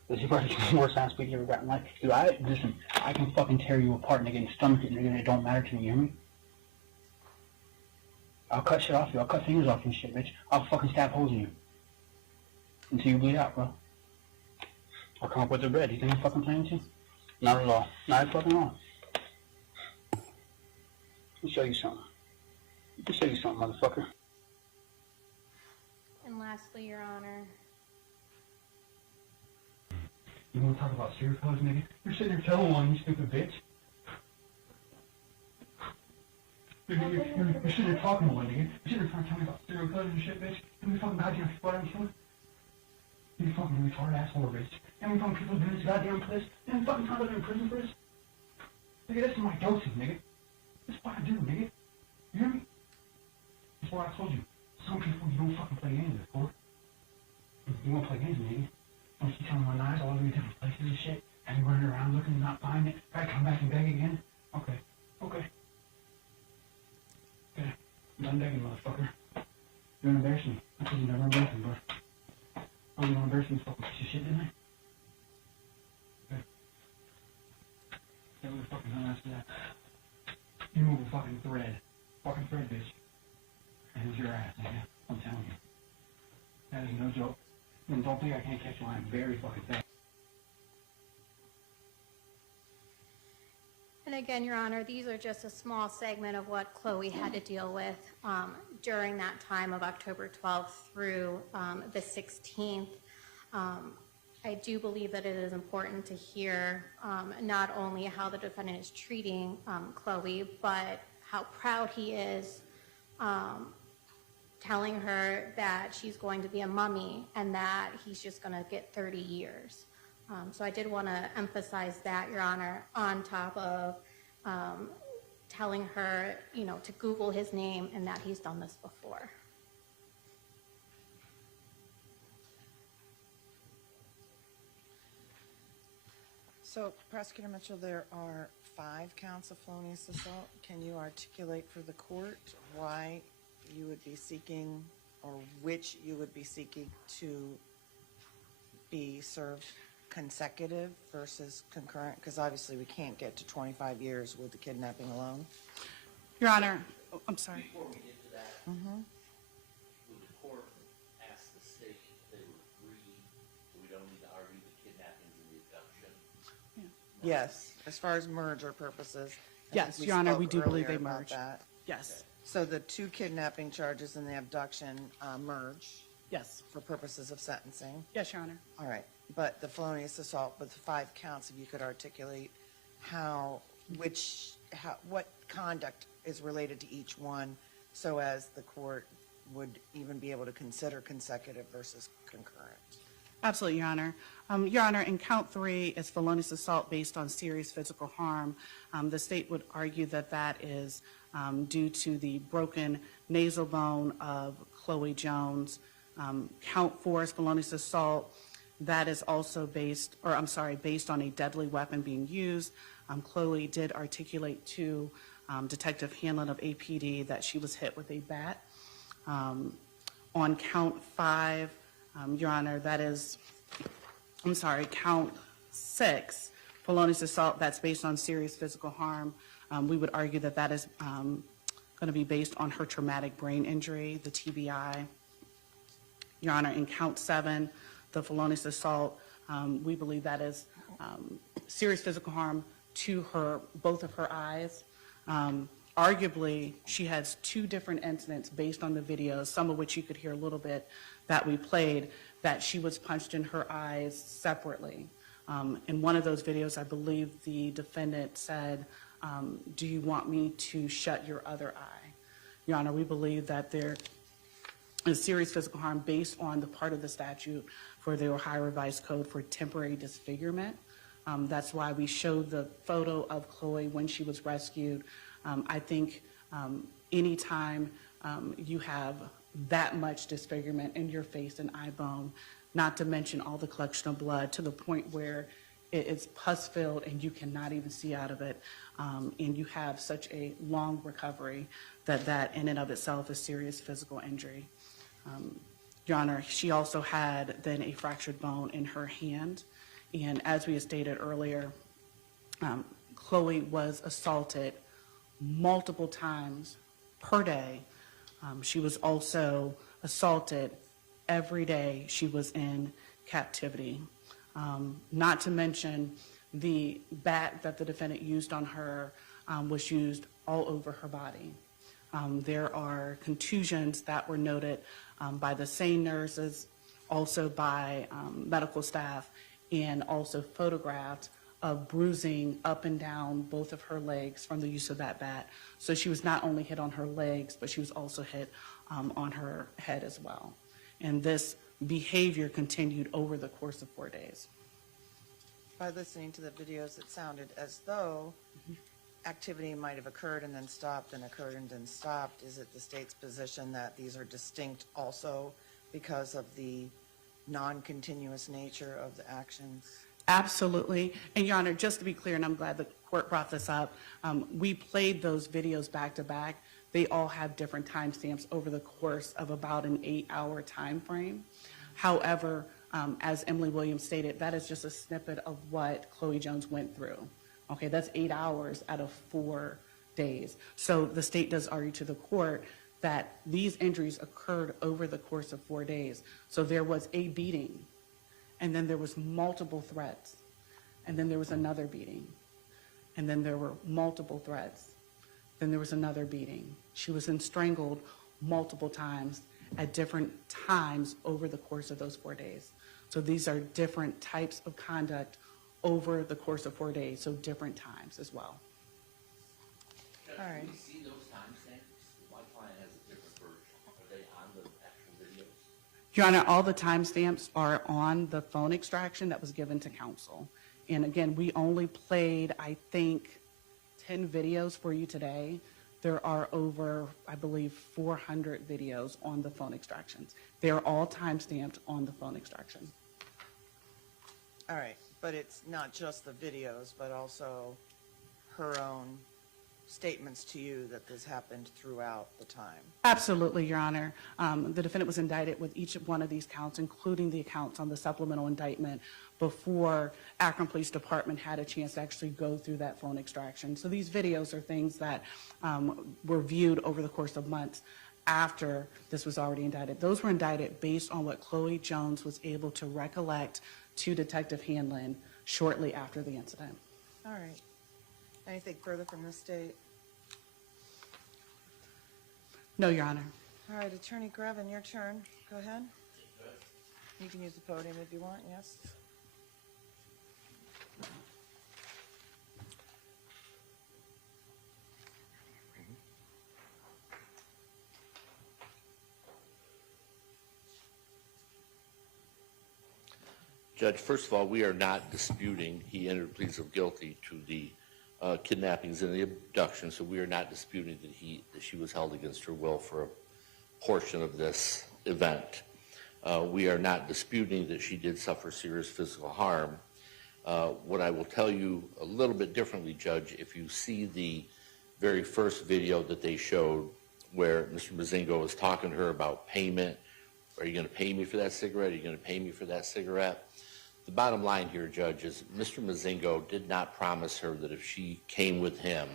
This is probably the worst ass speech you ever got in life. Dude, listen, I can fucking tear you apart, nigga, and stomach it, nigga, and it don't matter to me, you hear me? I'll cut shit off you. I'll cut fingers off you and shit, bitch. I'll fucking stab holes in you. Until you bleed out, bro. I'll come up with the bread. You think I'm fucking playing with you? Not at all. Not at fucking all. Let me show you something. Let me show you something, motherfucker. And lastly, Your Honor, You wanna talk about serial killers, nigga? You're sitting there telling one, you stupid bitch. You're sitting there talking to one, nigga. You're sitting there trying to tell me about serial killers and shit, bitch. How many fucking goddamn people I done killed? You fucking retarded ass whore, bitch. How many fucking people doing this goddamn for this? How many fucking times I've been in prison for this? Nigga, this is my dosing, nigga. This is what I do, nigga. You hear me? That's what I told you. Some people you don't fucking play games with, for. You won't play games with, nigga. Don't you tell me my knives all over different places and shit? And you running around looking and not finding it? Gotta come back and beg again? Okay. Okay. Okay. I'm done begging, motherfucker. You're embarrassing me. I told you never embarrass me, bro. Oh, you don't embarrass me, fucking piece of shit, didn't I? Okay. That was fucking done after that. You move a fucking thread. Fucking thread, bitch. And it's your ass, nigga. I'm telling you. That is no joke. And don't think I can't catch you. I'm very fucking fast. and again, Your Honor, these are just a small segment of what Chloe had to deal with during that time of October 12th through the 16th. I do believe that it is important to hear not only how the defendant is treating Chloe, but how proud he is telling her that she's going to be a mummy and that he's just going to get 30 years. So I did want to emphasize that, Your Honor, on top of telling her, you know, to Google his name and that he's done this before. So, Prosecutor Mitchell, there are 5 counts of felonious assault. Can you articulate for the court why you would be seeking, or which you would be seeking to be served consecutive versus concurrent? Because obviously we can't get to 25 years with the kidnapping alone. Your Honor, oh, I'm sorry. Before we get to that, would the court ask the state if they would agree, so we don't need to argue the kidnappings and the abduction? Yes, as far as merger purposes. I Yes, think Your Honor, we spoke do believe earlier they about merge. that. Yes, So the 2 kidnapping charges and the abduction merge yes, for purposes of sentencing. yes, Your Honor. All right, but the felonious assault with 5 counts, if you could articulate what conduct is related to each one, so as the court would even be able to consider consecutive versus concurrent. Absolutely, Your Honor. Your Honor, in count 3 is felonious assault based on serious physical harm. The state would argue that that is due to the broken nasal bone of Chloe Jones. Count 4 is felonious assault. That is also based on a deadly weapon being used. Chloe did articulate to Detective Hanlon of APD that she was hit with a bat. On count 5, Your Honor, count 6, felonious assault, that's based on serious physical harm. We would argue that that is going to be based on her traumatic brain injury, the TBI. Your Honor, in count 7, the felonious assault, we believe that is serious physical harm to both of her eyes. Arguably, she has 2 different incidents based on the videos, some of which you could hear a little bit that we played, that she was punched in her eyes separately. In one of those videos, I believe the defendant said, do you want me to shut your other eye? Your Honor, we believe that there is serious physical harm based on the part of the statute for the Ohio Revised Code for temporary disfigurement. That's why we showed the photo of Chloe when she was rescued. I think anytime you have that much disfigurement in your face and eye bone, not to mention all the collection of blood to the point where it's pus-filled and you cannot even see out of it, and you have such a long recovery, that in and of itself is serious physical injury. Your Honor, she also had then a fractured bone in her hand, and as we had stated earlier, Chloe was assaulted multiple times per day. She was also assaulted every day she was in captivity. Not to mention the bat that the defendant used on her was used all over her body. There are contusions that were noted by the same nurses, also by medical staff, and also photographed of bruising up and down both of her legs from the use of that bat. So she was not only hit on her legs, but she was also hit on her head as well. And this behavior continued over the course of 4 days. By listening to the videos, it sounded as though activity might have occurred and then stopped and occurred and then stopped. Is it the state's position that these are distinct also because of the non-continuous nature of the actions? Absolutely. And Your Honor, just to be clear, and I'm glad the court brought this up, we played those videos back to back. They all have different timestamps over the course of about an 8-hour time frame. However, as Emily Williams stated, that is just a snippet of what Chloe Jones went through. Okay, that's 8 hours out of 4 days. So the state does argue to the court that these injuries occurred over the course of 4 days. So there was a beating, and then there was multiple threats, and then there was another beating, and then there were multiple threats, then there was another beating. She was strangled multiple times at different times over the course of those 4 days. So these are different types of conduct over the course of 4 days, so different times as well. All right. Do we see those timestamps? My client has a different version. Are they on the actual videos? Your Honor, all the timestamps are on the phone extraction that was given to counsel. And again, we only played, I think, 10 videos for you today. There are over, I believe, 400 videos on the phone extractions. They are all timestamped on the phone extraction. All right, but it's not just the videos, but also her own statements to you that this happened throughout the time? Absolutely, Your Honor. The defendant was indicted with each one of these counts, including the counts on the supplemental indictment, before Akron Police Department had a chance to actually go through that phone extraction. So these videos are things that were viewed over the course of months after this was already indicted. Those were indicted based on what Chloe Jones was able to recollect to Detective Hanlon shortly after the incident. All right. Anything further from the state? No, Your Honor. All right, Attorney Grevin, your turn. Go ahead. You can use the podium if you want, yes. Judge, first of all, we are not disputing he entered pleas of guilty to the kidnappings and the abduction, so we are not disputing that she was held against her will for a portion of this event. We are not disputing that she did suffer serious physical harm. What I will tell you a little bit differently, Judge, if you see the very first video that they showed where Mr. Mozingo was talking to her about payment, are you going to pay me for that cigarette? Are you going to pay me for that cigarette? The bottom line here, Judge, is Mr. Mozingo did not promise her that if she came with him,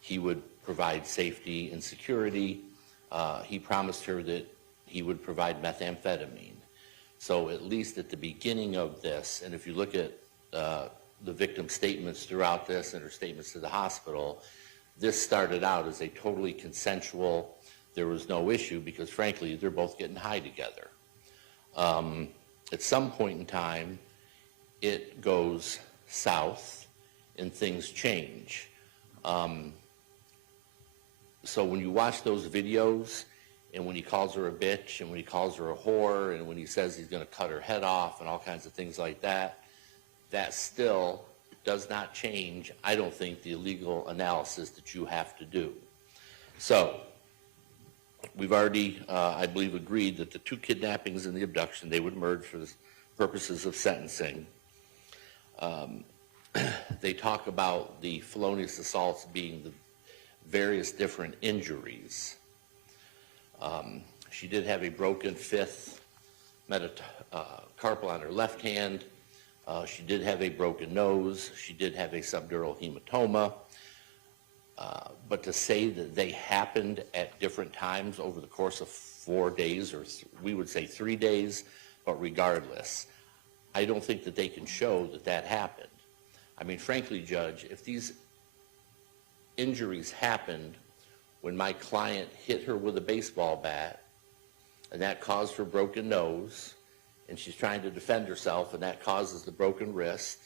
he would provide safety and security. He promised her that he would provide methamphetamine. So at least at the beginning of this, and if you look at the victim's statements throughout this and her statements to the hospital, this started out as a totally consensual, there was no issue because frankly, they're both getting high together. At some point in time, it goes south and things change. So when you watch those videos and when he calls her a bitch and when he calls her a whore and when he says he's going to cut her head off and all kinds of things like that, that still does not change, I don't think, the legal analysis that you have to do. So we've already, I believe, agreed that the two kidnappings and the abduction, they would merge for the purposes of sentencing. They talk about the felonious assaults being the various different injuries. She did have a broken fifth metacarpal on her left hand. She did have a broken nose. She did have a subdural hematoma. But to say that they happened at different times over the course of 4 days, or we would say 3 days, but regardless, I don't think that they can show that that happened. I mean, frankly, Judge, if these injuries happened when my client hit her with a baseball bat and that caused her broken nose and she's trying to defend herself and that causes the broken wrist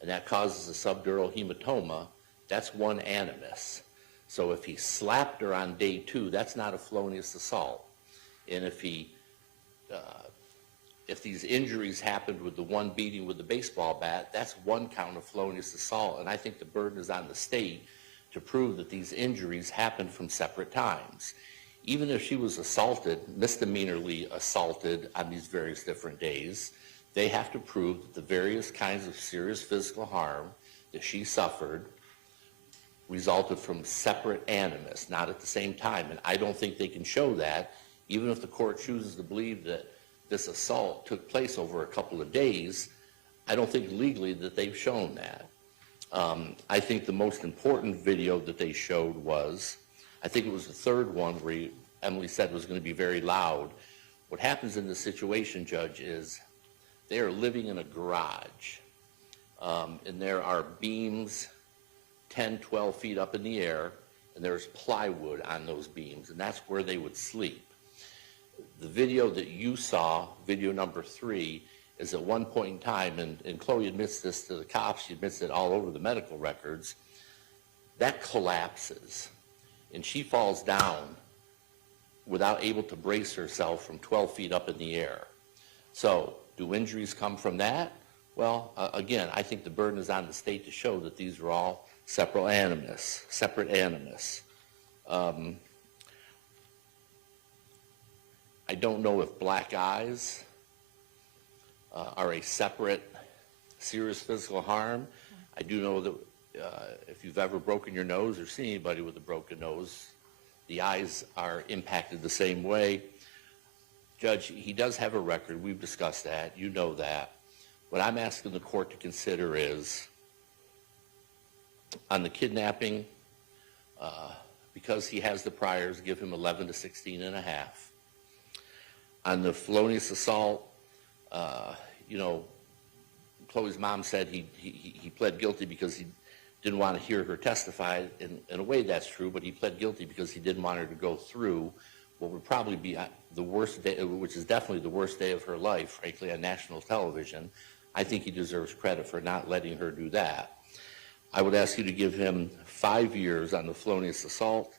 and that causes a subdural hematoma, that's one animus. So if he slapped her on day 2, that's not a felonious assault. And if these injuries happened with the one beating with the baseball bat, that's one count of felonious assault. And I think the burden is on the state to prove that these injuries happened from separate times. Even if she was assaulted, misdemeanorly assaulted on these various different days, they have to prove that the various kinds of serious physical harm that she suffered resulted from separate animus, not at the same time. And I don't think they can show that, even if the court chooses to believe that this assault took place over a couple of days. I don't think legally that they've shown that. I think the most important video that they showed was, I think it was the third one where Emily said was going to be very loud. What happens in this situation, Judge, is they are living in a garage, and there are beams 10, 12 feet up in the air, and there's plywood on those beams, and that's where they would sleep. The video that you saw, video number 3, is at one point in time, and Chloe admits this to the cops, she admits it all over the medical records, that collapses, and she falls down without able to brace herself from 12 feet up in the air. So, do injuries come from that? Well, again, I think the burden is on the state to show that these are all separate animus. I don't know if black eyes are a separate serious physical harm. I do know that if you've ever broken your nose or seen anybody with a broken nose, the eyes are impacted the same way. Judge, he does have a record. We've discussed that. You know that. What I'm asking the court to consider is, on the kidnapping, because he has the priors, give him 11 to 16 and a half. On the felonious assault, you know, Chloe's mom said he pled guilty because he didn't want to hear her testify. In a way, that's true, but he pled guilty because he didn't want her to go through what would probably be the worst day, which is definitely the worst day of her life, frankly, on national television. I think he deserves credit for not letting her do that. I would ask you to give him 5 years on the felonious assault,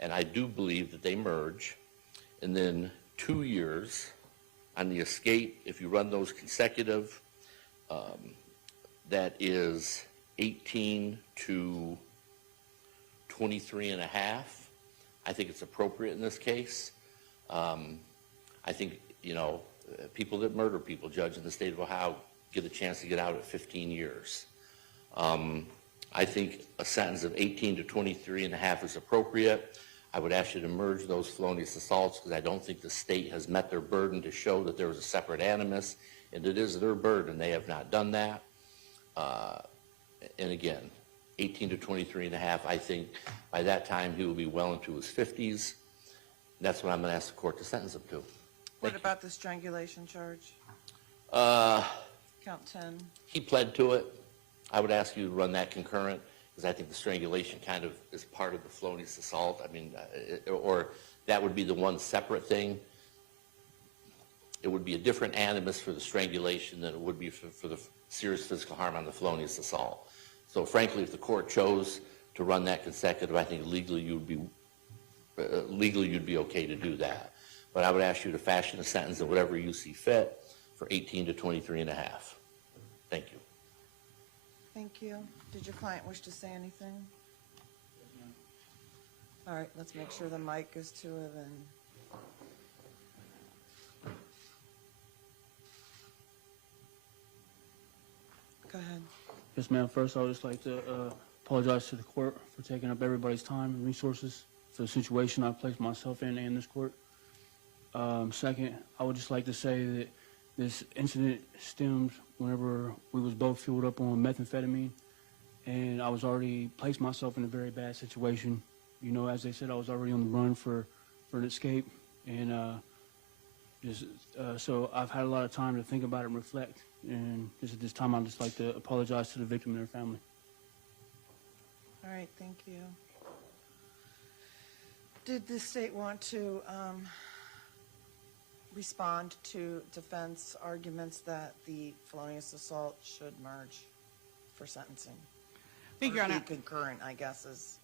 and I do believe that they merge, and then 2 years on the escape. If you run those consecutive, that is 18 to 23 and a half. I think it's appropriate in this case. I think, you know, people that murder people, Judge, in the state of Ohio, get a chance to get out at 15 years. I think a sentence of 18 to 23 and a half is appropriate. I would ask you to merge those felonious assaults because I don't think the state has met their burden to show that there was a separate animus, and it is their burden. They have not done that. And again, 18 to 23 and a half, I think by that time he will be well into his 50s. That's what I'm going to ask the court to sentence him to. What about the strangulation charge? Count 10. He pled to it. I would ask you to run that concurrent because I think the strangulation kind of is part of the felonious assault. I mean, or that would be the one separate thing. It would be a different animus for the strangulation than it would be for the serious physical harm on the felonious assault. So frankly, if the court chose to run that consecutive, I think legally you'd be okay to do that. But I would ask you to fashion a sentence of whatever you see fit for 18 to 23 and a half. Thank you. Thank you. Did your client wish to say anything? All right, let's make sure the mic is to it and. Go ahead. Yes, ma'am. First, I would just like to apologize to the court for taking up everybody's time and resources for the situation I placed myself in and this court. Second, I would just like to say that this incident stems whenever we was both fueled up on methamphetamine, and I was already placed myself in a very bad situation. You know, as they said, I was already on the run for an escape, and so I've had a lot of time to think about it and reflect. And just at this time, I'd just like to apologize to the victim and her family. All right, thank you. Did the state want to respond to defense arguments that the felonious assault should merge for sentencing? Thank you, Your Honor. Concurrent, I guess, is.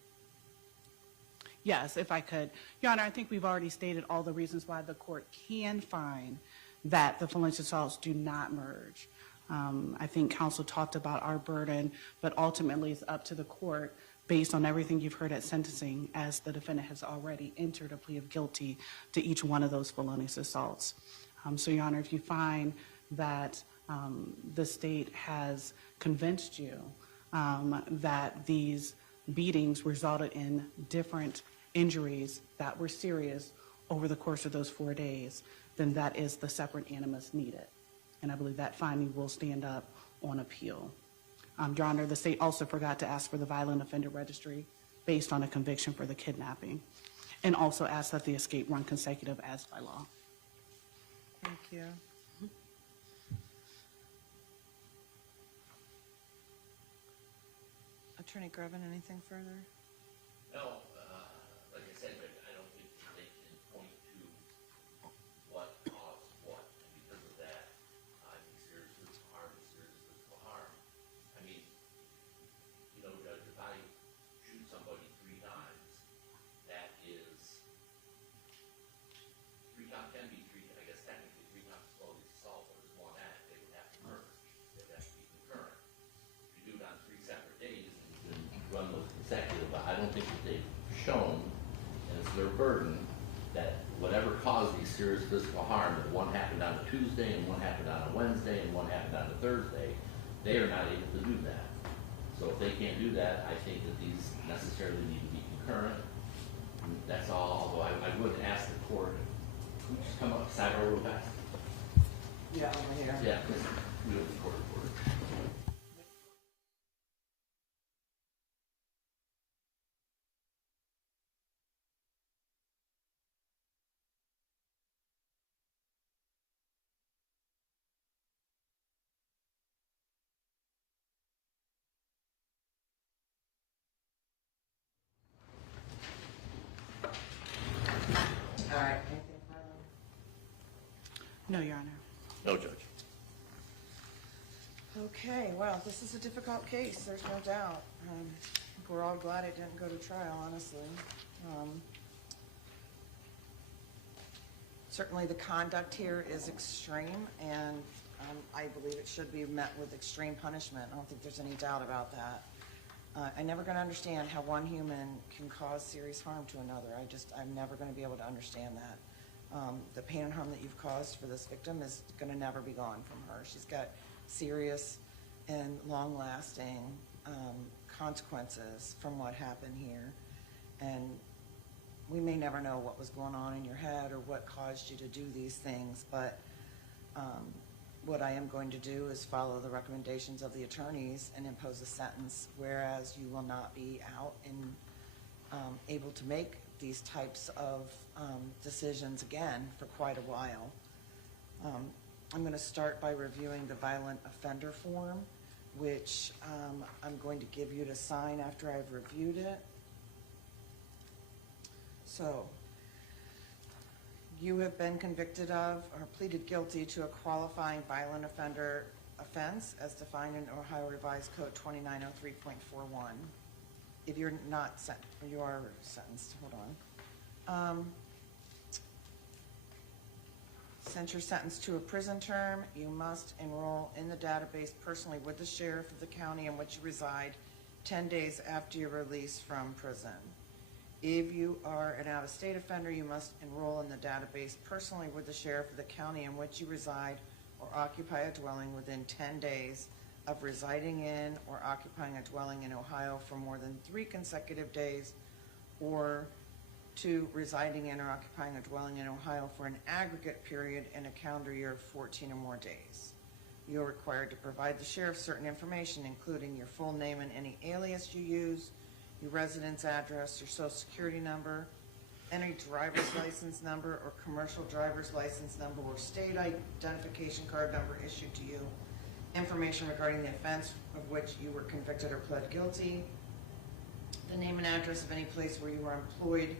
Yes, if I could. Your Honor, I think we've already stated all the reasons why the court can find that the felonious assaults do not merge. I think counsel talked about our burden, but ultimately it's up to the court based on everything you've heard at sentencing, as the defendant has already entered a plea of guilty to each one of those felonious assaults. So, Your Honor, if you find that the state has convinced you that these beatings resulted in different injuries that were serious over the course of those 4 days, then that is the separate animus needed. And I believe that finding will stand up on appeal. Your Honor, the state also forgot to ask for the violent offender registry based on a conviction for the kidnapping, and also asked that the escape run consecutive as by law. Thank you. Attorney Grevin, anything further? No, like I said, I don't think they can point to what caused what, and because of that, I think serious physical harm is serious physical harm. I mean, you know, Judge, if I shoot somebody 3 times, that is, 3 times can be 3, I guess technically 3 times felonious assault, but it's 1 act, they would have to merge, they'd have to be concurrent. If you do it on 3 separate days, and run those consecutive, but I don't think that they've shown, and it's their burden, that whatever caused these serious physical harm, that one happened on a Tuesday, and one happened on a Wednesday, and one happened on a Thursday, they are not able to do that. So So if they can't do that, I think that these necessarily need to be concurrent. And that's all, although I would ask the court, can you just come up sidebar real fast? Yeah, over here. Yeah, because we have the court reporter. All right, anything further? No, Your Honor. No, Judge. Okay, well, this is a difficult case, there's no doubt. We're all glad it didn't go to trial, honestly. Certainly, the conduct here is extreme, and I believe it should be met with extreme punishment. I don't think there's any doubt about that. I'm never going to understand how one human can cause serious harm to another. I'm never going to be able to understand that. The pain and harm that you've caused for this victim is going to never be gone from her. She's got serious and long-lasting consequences from what happened here. And we may never know what was going on in your head or what caused you to do these things, but what I am going to do is follow the recommendations of the attorneys and impose a sentence, whereas you will not be out and able to make these types of decisions again for quite a while. I'm going to start by reviewing the violent offender form, which I'm going to give you to sign after I've reviewed it. So, you have been convicted of or pleaded guilty to a qualifying violent offender offense as defined in Ohio Revised Code 2903.41. If you're not you are sentenced, hold on. Since you're sentenced to a prison term, you must enroll in the database personally with the sheriff of the county in which you reside 10 days after your release from prison. If you are an out-of-state offender, you must enroll in the database personally with the sheriff of the county in which you reside or occupy a dwelling within 10 days of residing in or occupying a dwelling in Ohio for more than 3 consecutive days, or 2, residing in or occupying a dwelling in Ohio for an aggregate period in a calendar year of 14 or more days. You are required to provide the sheriff certain information, including your full name and any alias you use, your residence address, your social security number, any driver's license number or commercial driver's license number or state identification card number issued to you, information regarding the offense of which you were convicted or pled guilty, the name and address of any place where you were employed,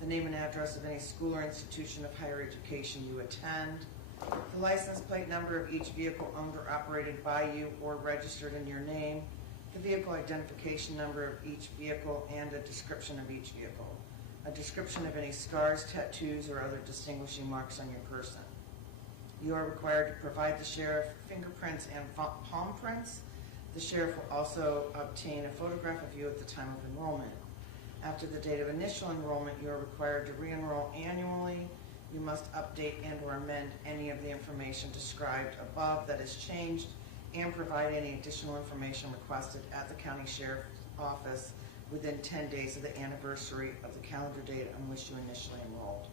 the name and address of any school or institution of higher education you attend, the license plate number of each vehicle owned or operated by you or registered in your name, the vehicle identification number of each vehicle, and a description of each vehicle, a description of any scars, tattoos, or other distinguishing marks on your person. You are required to provide the sheriff fingerprints and palm prints. The sheriff will also obtain a photograph of you at the time of enrollment. After the date of initial enrollment, you are required to re-enroll annually. You must update and or amend any of the information described above that is changed, and provide any additional information requested at the county sheriff's office within 10 days of the anniversary of the calendar date on which you initially enrolled.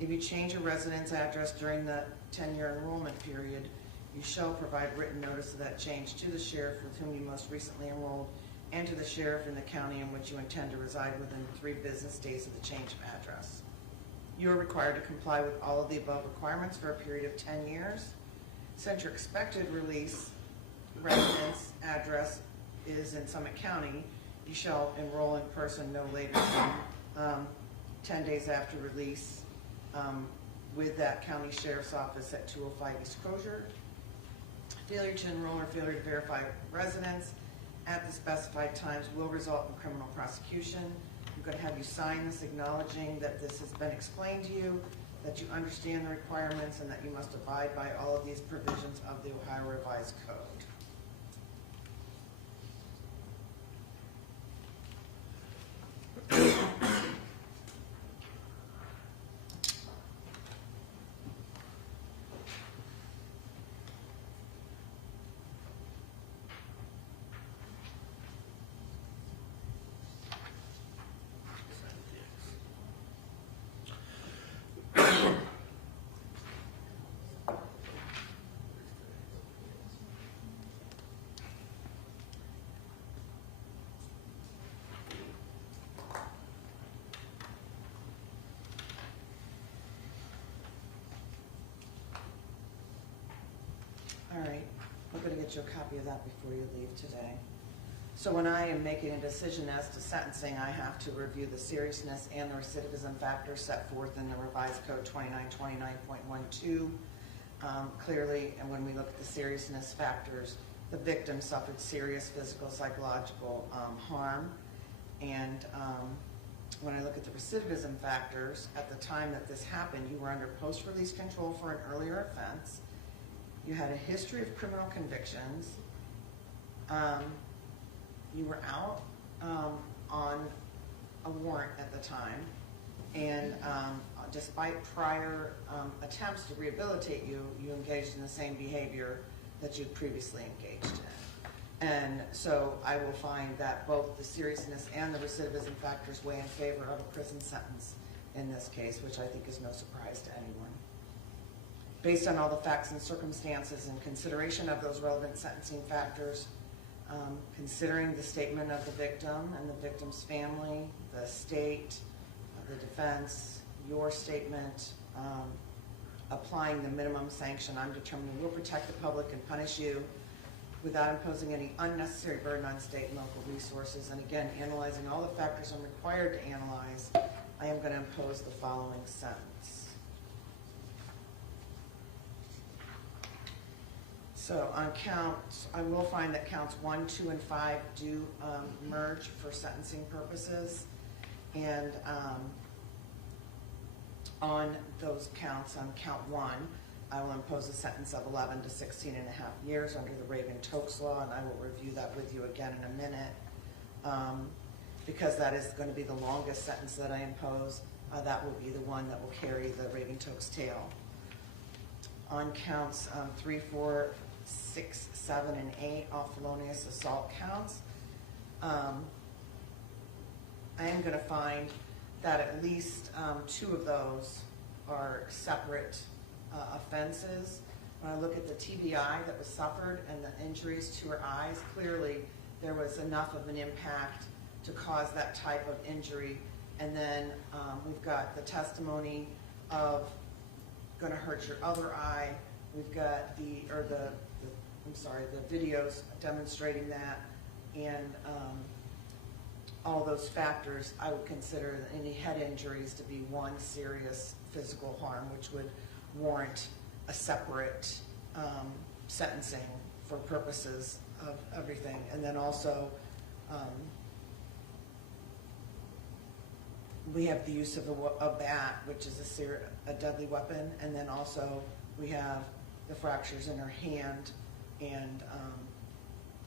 If you change your residence address during the 10-year enrollment period, you shall provide written notice of that change to the sheriff with whom you most recently enrolled, and to the sheriff in the county in which you intend to reside within 3 business days of the change of address. You are required to comply with all of the above requirements for a period of 10 years. Since your expected release residence address is in Summit County, you shall enroll in person no later than 10 days after release with that county sheriff's office at 205 East Crozier. Failure to enroll or failure to verify residence at the specified times will result in criminal prosecution. I'm going to have you sign this acknowledging that this has been explained to you, that you understand the requirements, and that you must abide by all of these provisions of the Ohio Revised Code. get you a copy of that before you leave today. So when I am making a decision as to sentencing, I have to review the seriousness and the recidivism factors set forth in the revised code 2929.12. Clearly, and when we look at the seriousness factors, the victim suffered serious physical, psychological harm. And when I look at the recidivism factors, at the time that this happened, you were under post-release control for an earlier offense. You had a history of criminal convictions. You were out on a warrant at the time, and despite prior attempts to rehabilitate you, you engaged in the same behavior that you'd previously engaged in. And so I will find that both the seriousness and the recidivism factors weigh in favor of a prison sentence in this case, which I think is no surprise to anyone. Based on all the facts and circumstances and consideration of those relevant sentencing factors, considering the statement of the victim and the victim's family, the state, the defense, your statement, applying the minimum sanction, I'm determining will protect the public and punish you without imposing any unnecessary burden on state and local resources. And again, analyzing all the factors I'm required to analyze, I am going to impose the following sentence. So on counts, I will find that counts 1, 2, and 5 do merge for sentencing purposes. And on those counts, on count 1, I will impose a sentence of 11 to 16 and a half years under the Reagan-Tokes law, and I will review that with you again in a minute. Because that is going to be the longest sentence that I impose, that will be the one that will carry the Reagan-Tokes tail. On counts 3, 4, 6, 7, and 8, all felonious assault counts, I am going to find that at least 2 of those are separate offenses. When I look at the TBI that was suffered and the injuries to her eyes, clearly there was enough of an impact to cause that type of injury. And then we've got the testimony of going to hurt your other eye. We've got the videos demonstrating that, and all those factors. I would consider any head injuries to be one serious physical harm, which would warrant a separate sentencing for purposes of everything. And then also we have the use of a bat, which is a deadly weapon, and then also we have the fractures in her hand and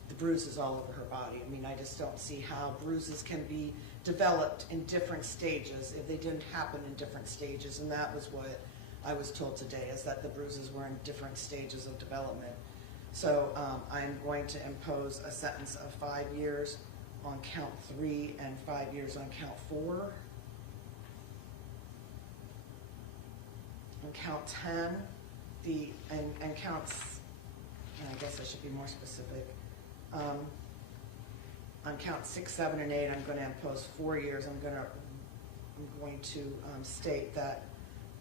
the bruises all over her body. I mean, I just don't see how bruises can be developed in different stages if they didn't happen in different stages, and that was what I was told today, is that the bruises were in different stages of development. So I'm going to impose a sentence of 5 years on count 3 and 5 years on count 4. On count 10, and counts, and I guess I should be more specific. On count 6, 7, and 8, I'm going to impose 4 years. I'm going to state that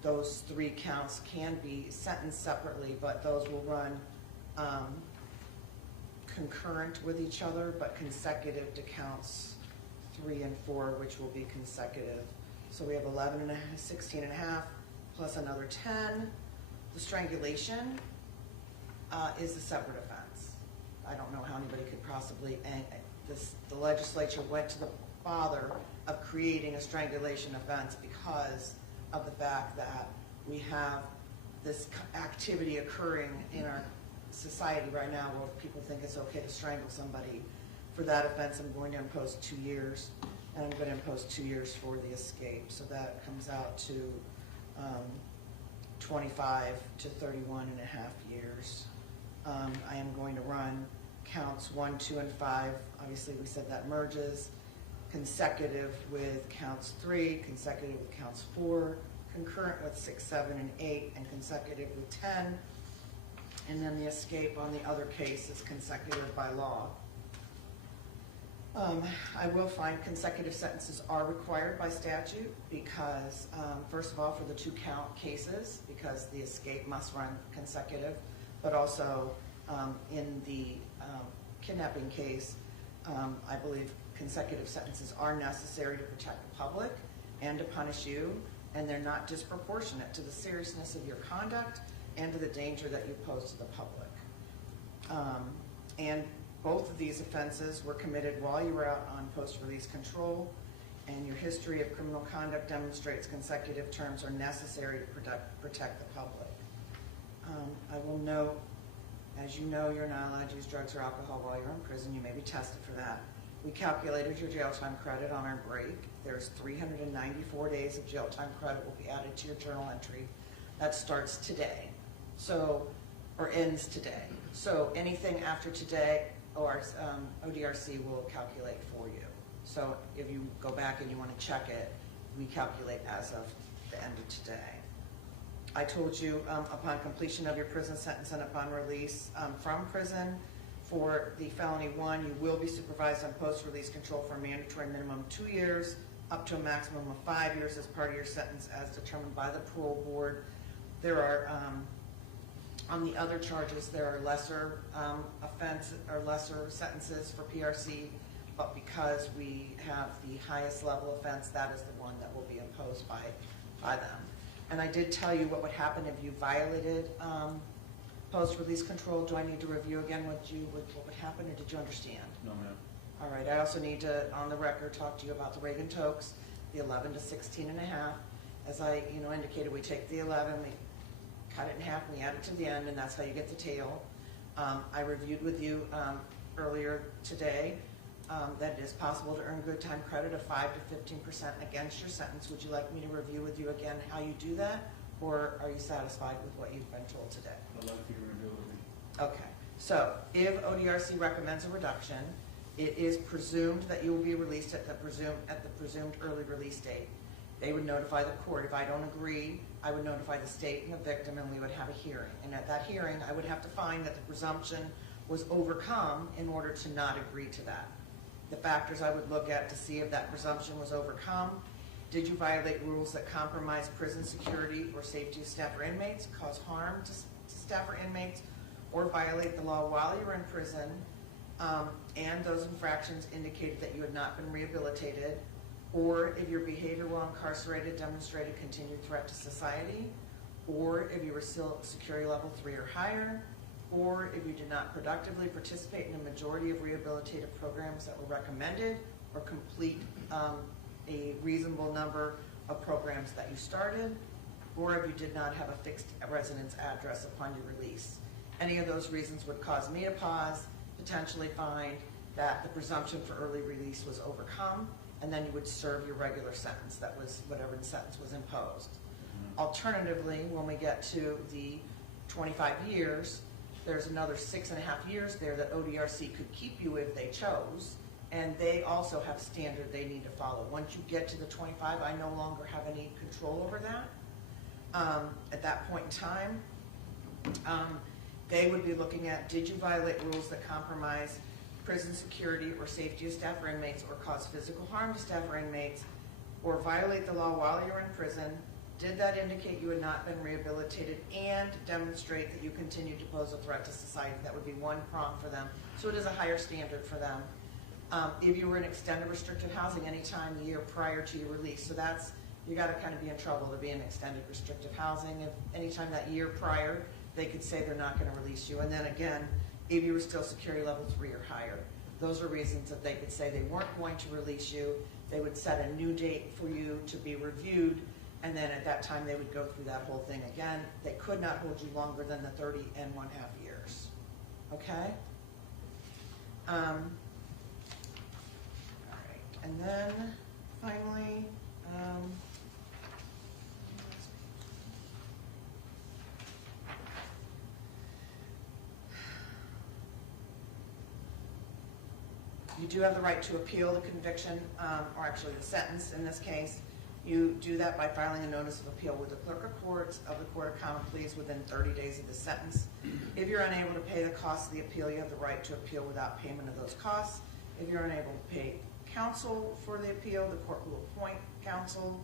those 3 counts can be sentenced separately, but those will run concurrent with each other, but consecutive to counts 3 and 4, which will be consecutive. So we have 11 and 16 and a half plus another 10. The strangulation is a separate offense. I don't know how anybody could possibly, the legislature went to the bother of creating a strangulation offense because of the fact that we have this activity occurring in our society right now where people think it's okay to strangle somebody. For that offense, I'm going to impose 2 years, and I'm going to impose 2 years for the escape. So that comes out to 25 to 31 and a half years. I am going to run counts 1, 2, and 5. Obviously, we said that merges. Consecutive with counts 3, consecutive with counts 4, concurrent with 6, 7, and 8, and consecutive with 10. And then the escape on the other case is consecutive by law. I will find consecutive sentences are required by statute because, first of all, for the 2 count cases, because the escape must run consecutive, but also In the kidnapping case, I believe consecutive sentences are necessary to protect the public and to punish you, and they're not disproportionate to the seriousness of your conduct and to the danger that you pose to the public. And both of these offenses were committed while you were out on post-release control, and your history of criminal conduct demonstrates consecutive terms are necessary to protect the public. I will note, as you know, you're not allowed to use drugs or alcohol while you're in prison. You may be tested for that. We calculated your jail time credit on our break. There's 394 days of jail time credit will be added to your journal entry. That starts today, or ends today. So anything after today, ODRC will calculate for you. So if you go back and you want to check it, we calculate as of the end of today. I told you upon completion of your prison sentence and upon release from prison, for the felony 1, you will be supervised on post-release control for a mandatory minimum 2 years, up to a maximum of 5 years as part of your sentence as determined by the parole board. There are, on the other charges, there are lesser lesser sentences for PRC, but because we have the highest level offense, that is the one that will be imposed by them. And I did tell you what would happen if you violated post-release control. Do I need to review again what would happen, or did you understand? No, ma'am. All right, I also need to, on the record, talk to you about the Reagan Tokes, the 11 to 16 and a half. As I indicated, we take the 11, we cut it in half, and we add it to the end, and that's how you get the tail. I reviewed with you earlier today that it is possible to earn good time credit of 5 to 15% against your sentence. Would you like me to review with you again how you do that, or are you satisfied with what you've been told today? I'd like you to review with me. Okay, so if ODRC recommends a reduction, it is presumed that you will be released at the presumed early release date. They would notify the court. If I don't agree, I would notify the state and the victim, and we would have a hearing. And at that hearing, I would have to find that the presumption was overcome in order to not agree to that. The factors I would look at to see if that presumption was overcome: did you violate rules that compromise prison security or safety of staff or inmates, cause harm to staff or inmates, or violate the law while you were in prison, and those infractions indicated that you had not been rehabilitated, or if your behavior while incarcerated demonstrated continued threat to society, or if you were still security level 3 or higher, or if you did not productively participate in a majority of rehabilitative programs that were recommended, or complete a reasonable number of programs that you started, or if you did not have a fixed residence address upon your release. Any of those reasons would cause me to pause, potentially find that the presumption for early release was overcome, and then you would serve your regular sentence, that was whatever the sentence was imposed. Alternatively, when we get to the 25 years, there's another 6.5 years there that ODRC could keep you if they chose, and they also have standard they need to follow. Once you get to the 25, I no longer have any control over that. At that point in time, they would be looking at, did you violate rules that compromise prison security or safety of staff or inmates, or cause physical harm to staff or inmates, or violate the law while you're in prison? Did that indicate you had not been rehabilitated and demonstrate that you continued to pose a threat to society? That would be one prong for them. So it is a higher standard for them. If you were in extended restricted housing anytime the year prior to your release, so that's, you got to kind of be in trouble to be in extended restrictive housing. If anytime that year prior, they could say they're not going to release you. And then again, if you were still security level 3 or higher, those are reasons that they could say they weren't going to release you. They would set a new date for you to be reviewed, and then at that time they would go through that whole thing again. They could not hold you longer than the 30 and 1/2 years. Okay? All right. And then finally, you do have the right to appeal the conviction, or actually the sentence in this case. You do that by filing a notice of appeal with the clerk of courts of the Court of Common Pleas within 30 days of the sentence. If you're unable to pay the costs of the appeal, you have the right to appeal without payment of those costs. If you're unable to pay counsel for the appeal, the court will appoint counsel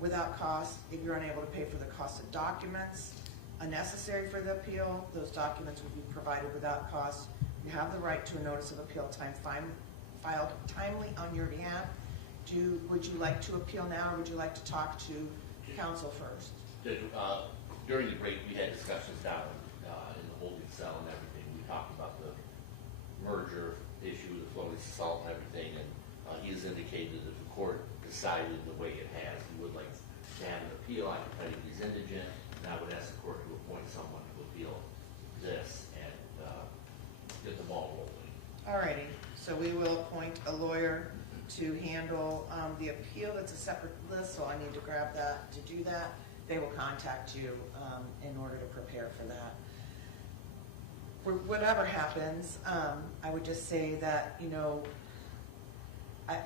without cost. If you're unable to pay for the cost of documents, necessary for the appeal. Those documents will be provided without cost. You have the right to a notice of appeal filed timely on your behalf. Would you like to appeal now, or would you like to talk to counsel first? Judge, during the break, we had discussions down in the holding cell and everything. We talked about the merger issue, the felonious assault and everything, and he has indicated that the court decided the way it has. He would like to have an appeal. I can tell you he's indigent, and I would ask the court to appoint someone to appeal this and get the ball rolling. Alrighty, so we will appoint a lawyer to handle the appeal. It's a separate list, so I need to grab that. To do that, they will contact you in order to prepare for that. For whatever happens, I would just say that, you know,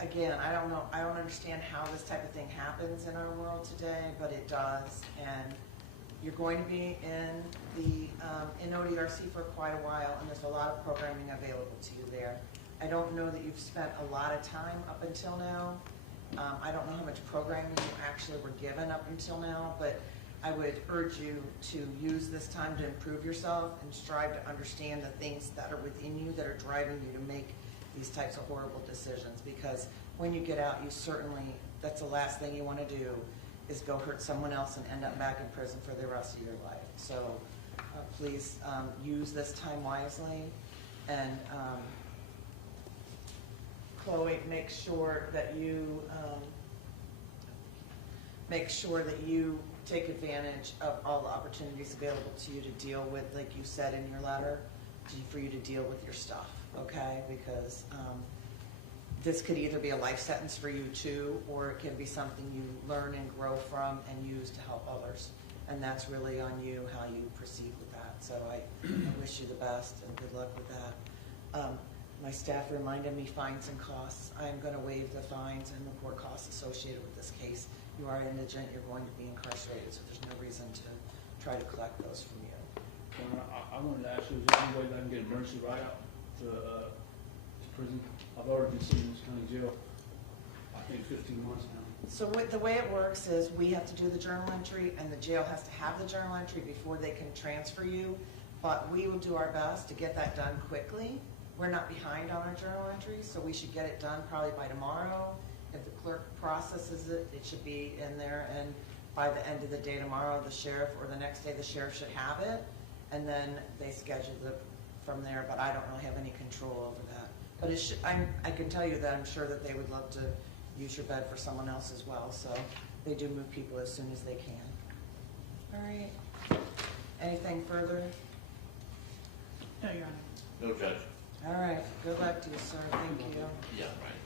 again, I don't understand how this type of thing happens in our world today, but it does, and you're going to be in ODRC for quite a while, and there's a lot of programming available to you there. I don't know that you've spent a lot of time up until now. I don't know how much programming you actually were given up until now, but I would urge you to use this time to improve yourself and strive to understand the things that are within you that are driving you to make these types of horrible decisions, because when you get out, you certainly, that's the last thing you want to do is go hurt someone else and end up back in prison for the rest of your life. So please use this time wisely, and Chloe, make sure that you take advantage of all the opportunities available to you to deal with, like you said in your letter, for you to deal with your stuff, okay? Because this could either be a life sentence for you too, or it can be something you learn and grow from and use to help others. And that's really on you, how you proceed with that. So I wish you the best and good luck with that. My staff reminded me fines and costs. I am going to waive the fines and the court costs associated with this case. You are indigent, you're going to be incarcerated, so there's no reason to try to collect those from you. I wanted to ask you, is there any way that I can get an emergency ride out to prison? I've already been sitting in this county jail, I think 15 months now. So the way it works is we have to do the journal entry, and the jail has to have the journal entry before they can transfer you. But we will do our best to get that done quickly. We're not behind on our journal entries, so we should get it done probably by tomorrow. If the clerk processes it, it should be in there, and by the end of the day tomorrow, the sheriff, or the next day, the sheriff should have it, and then they schedule it from there. But I don't really have any control over that. But it should, I can tell you that I'm sure that they would love to use your bed for someone else as well. So they do move people as soon as they can. All right. Anything further? No, Your Honor. No, Judge. All right. Good luck to you, sir. Thank you. Yeah, right.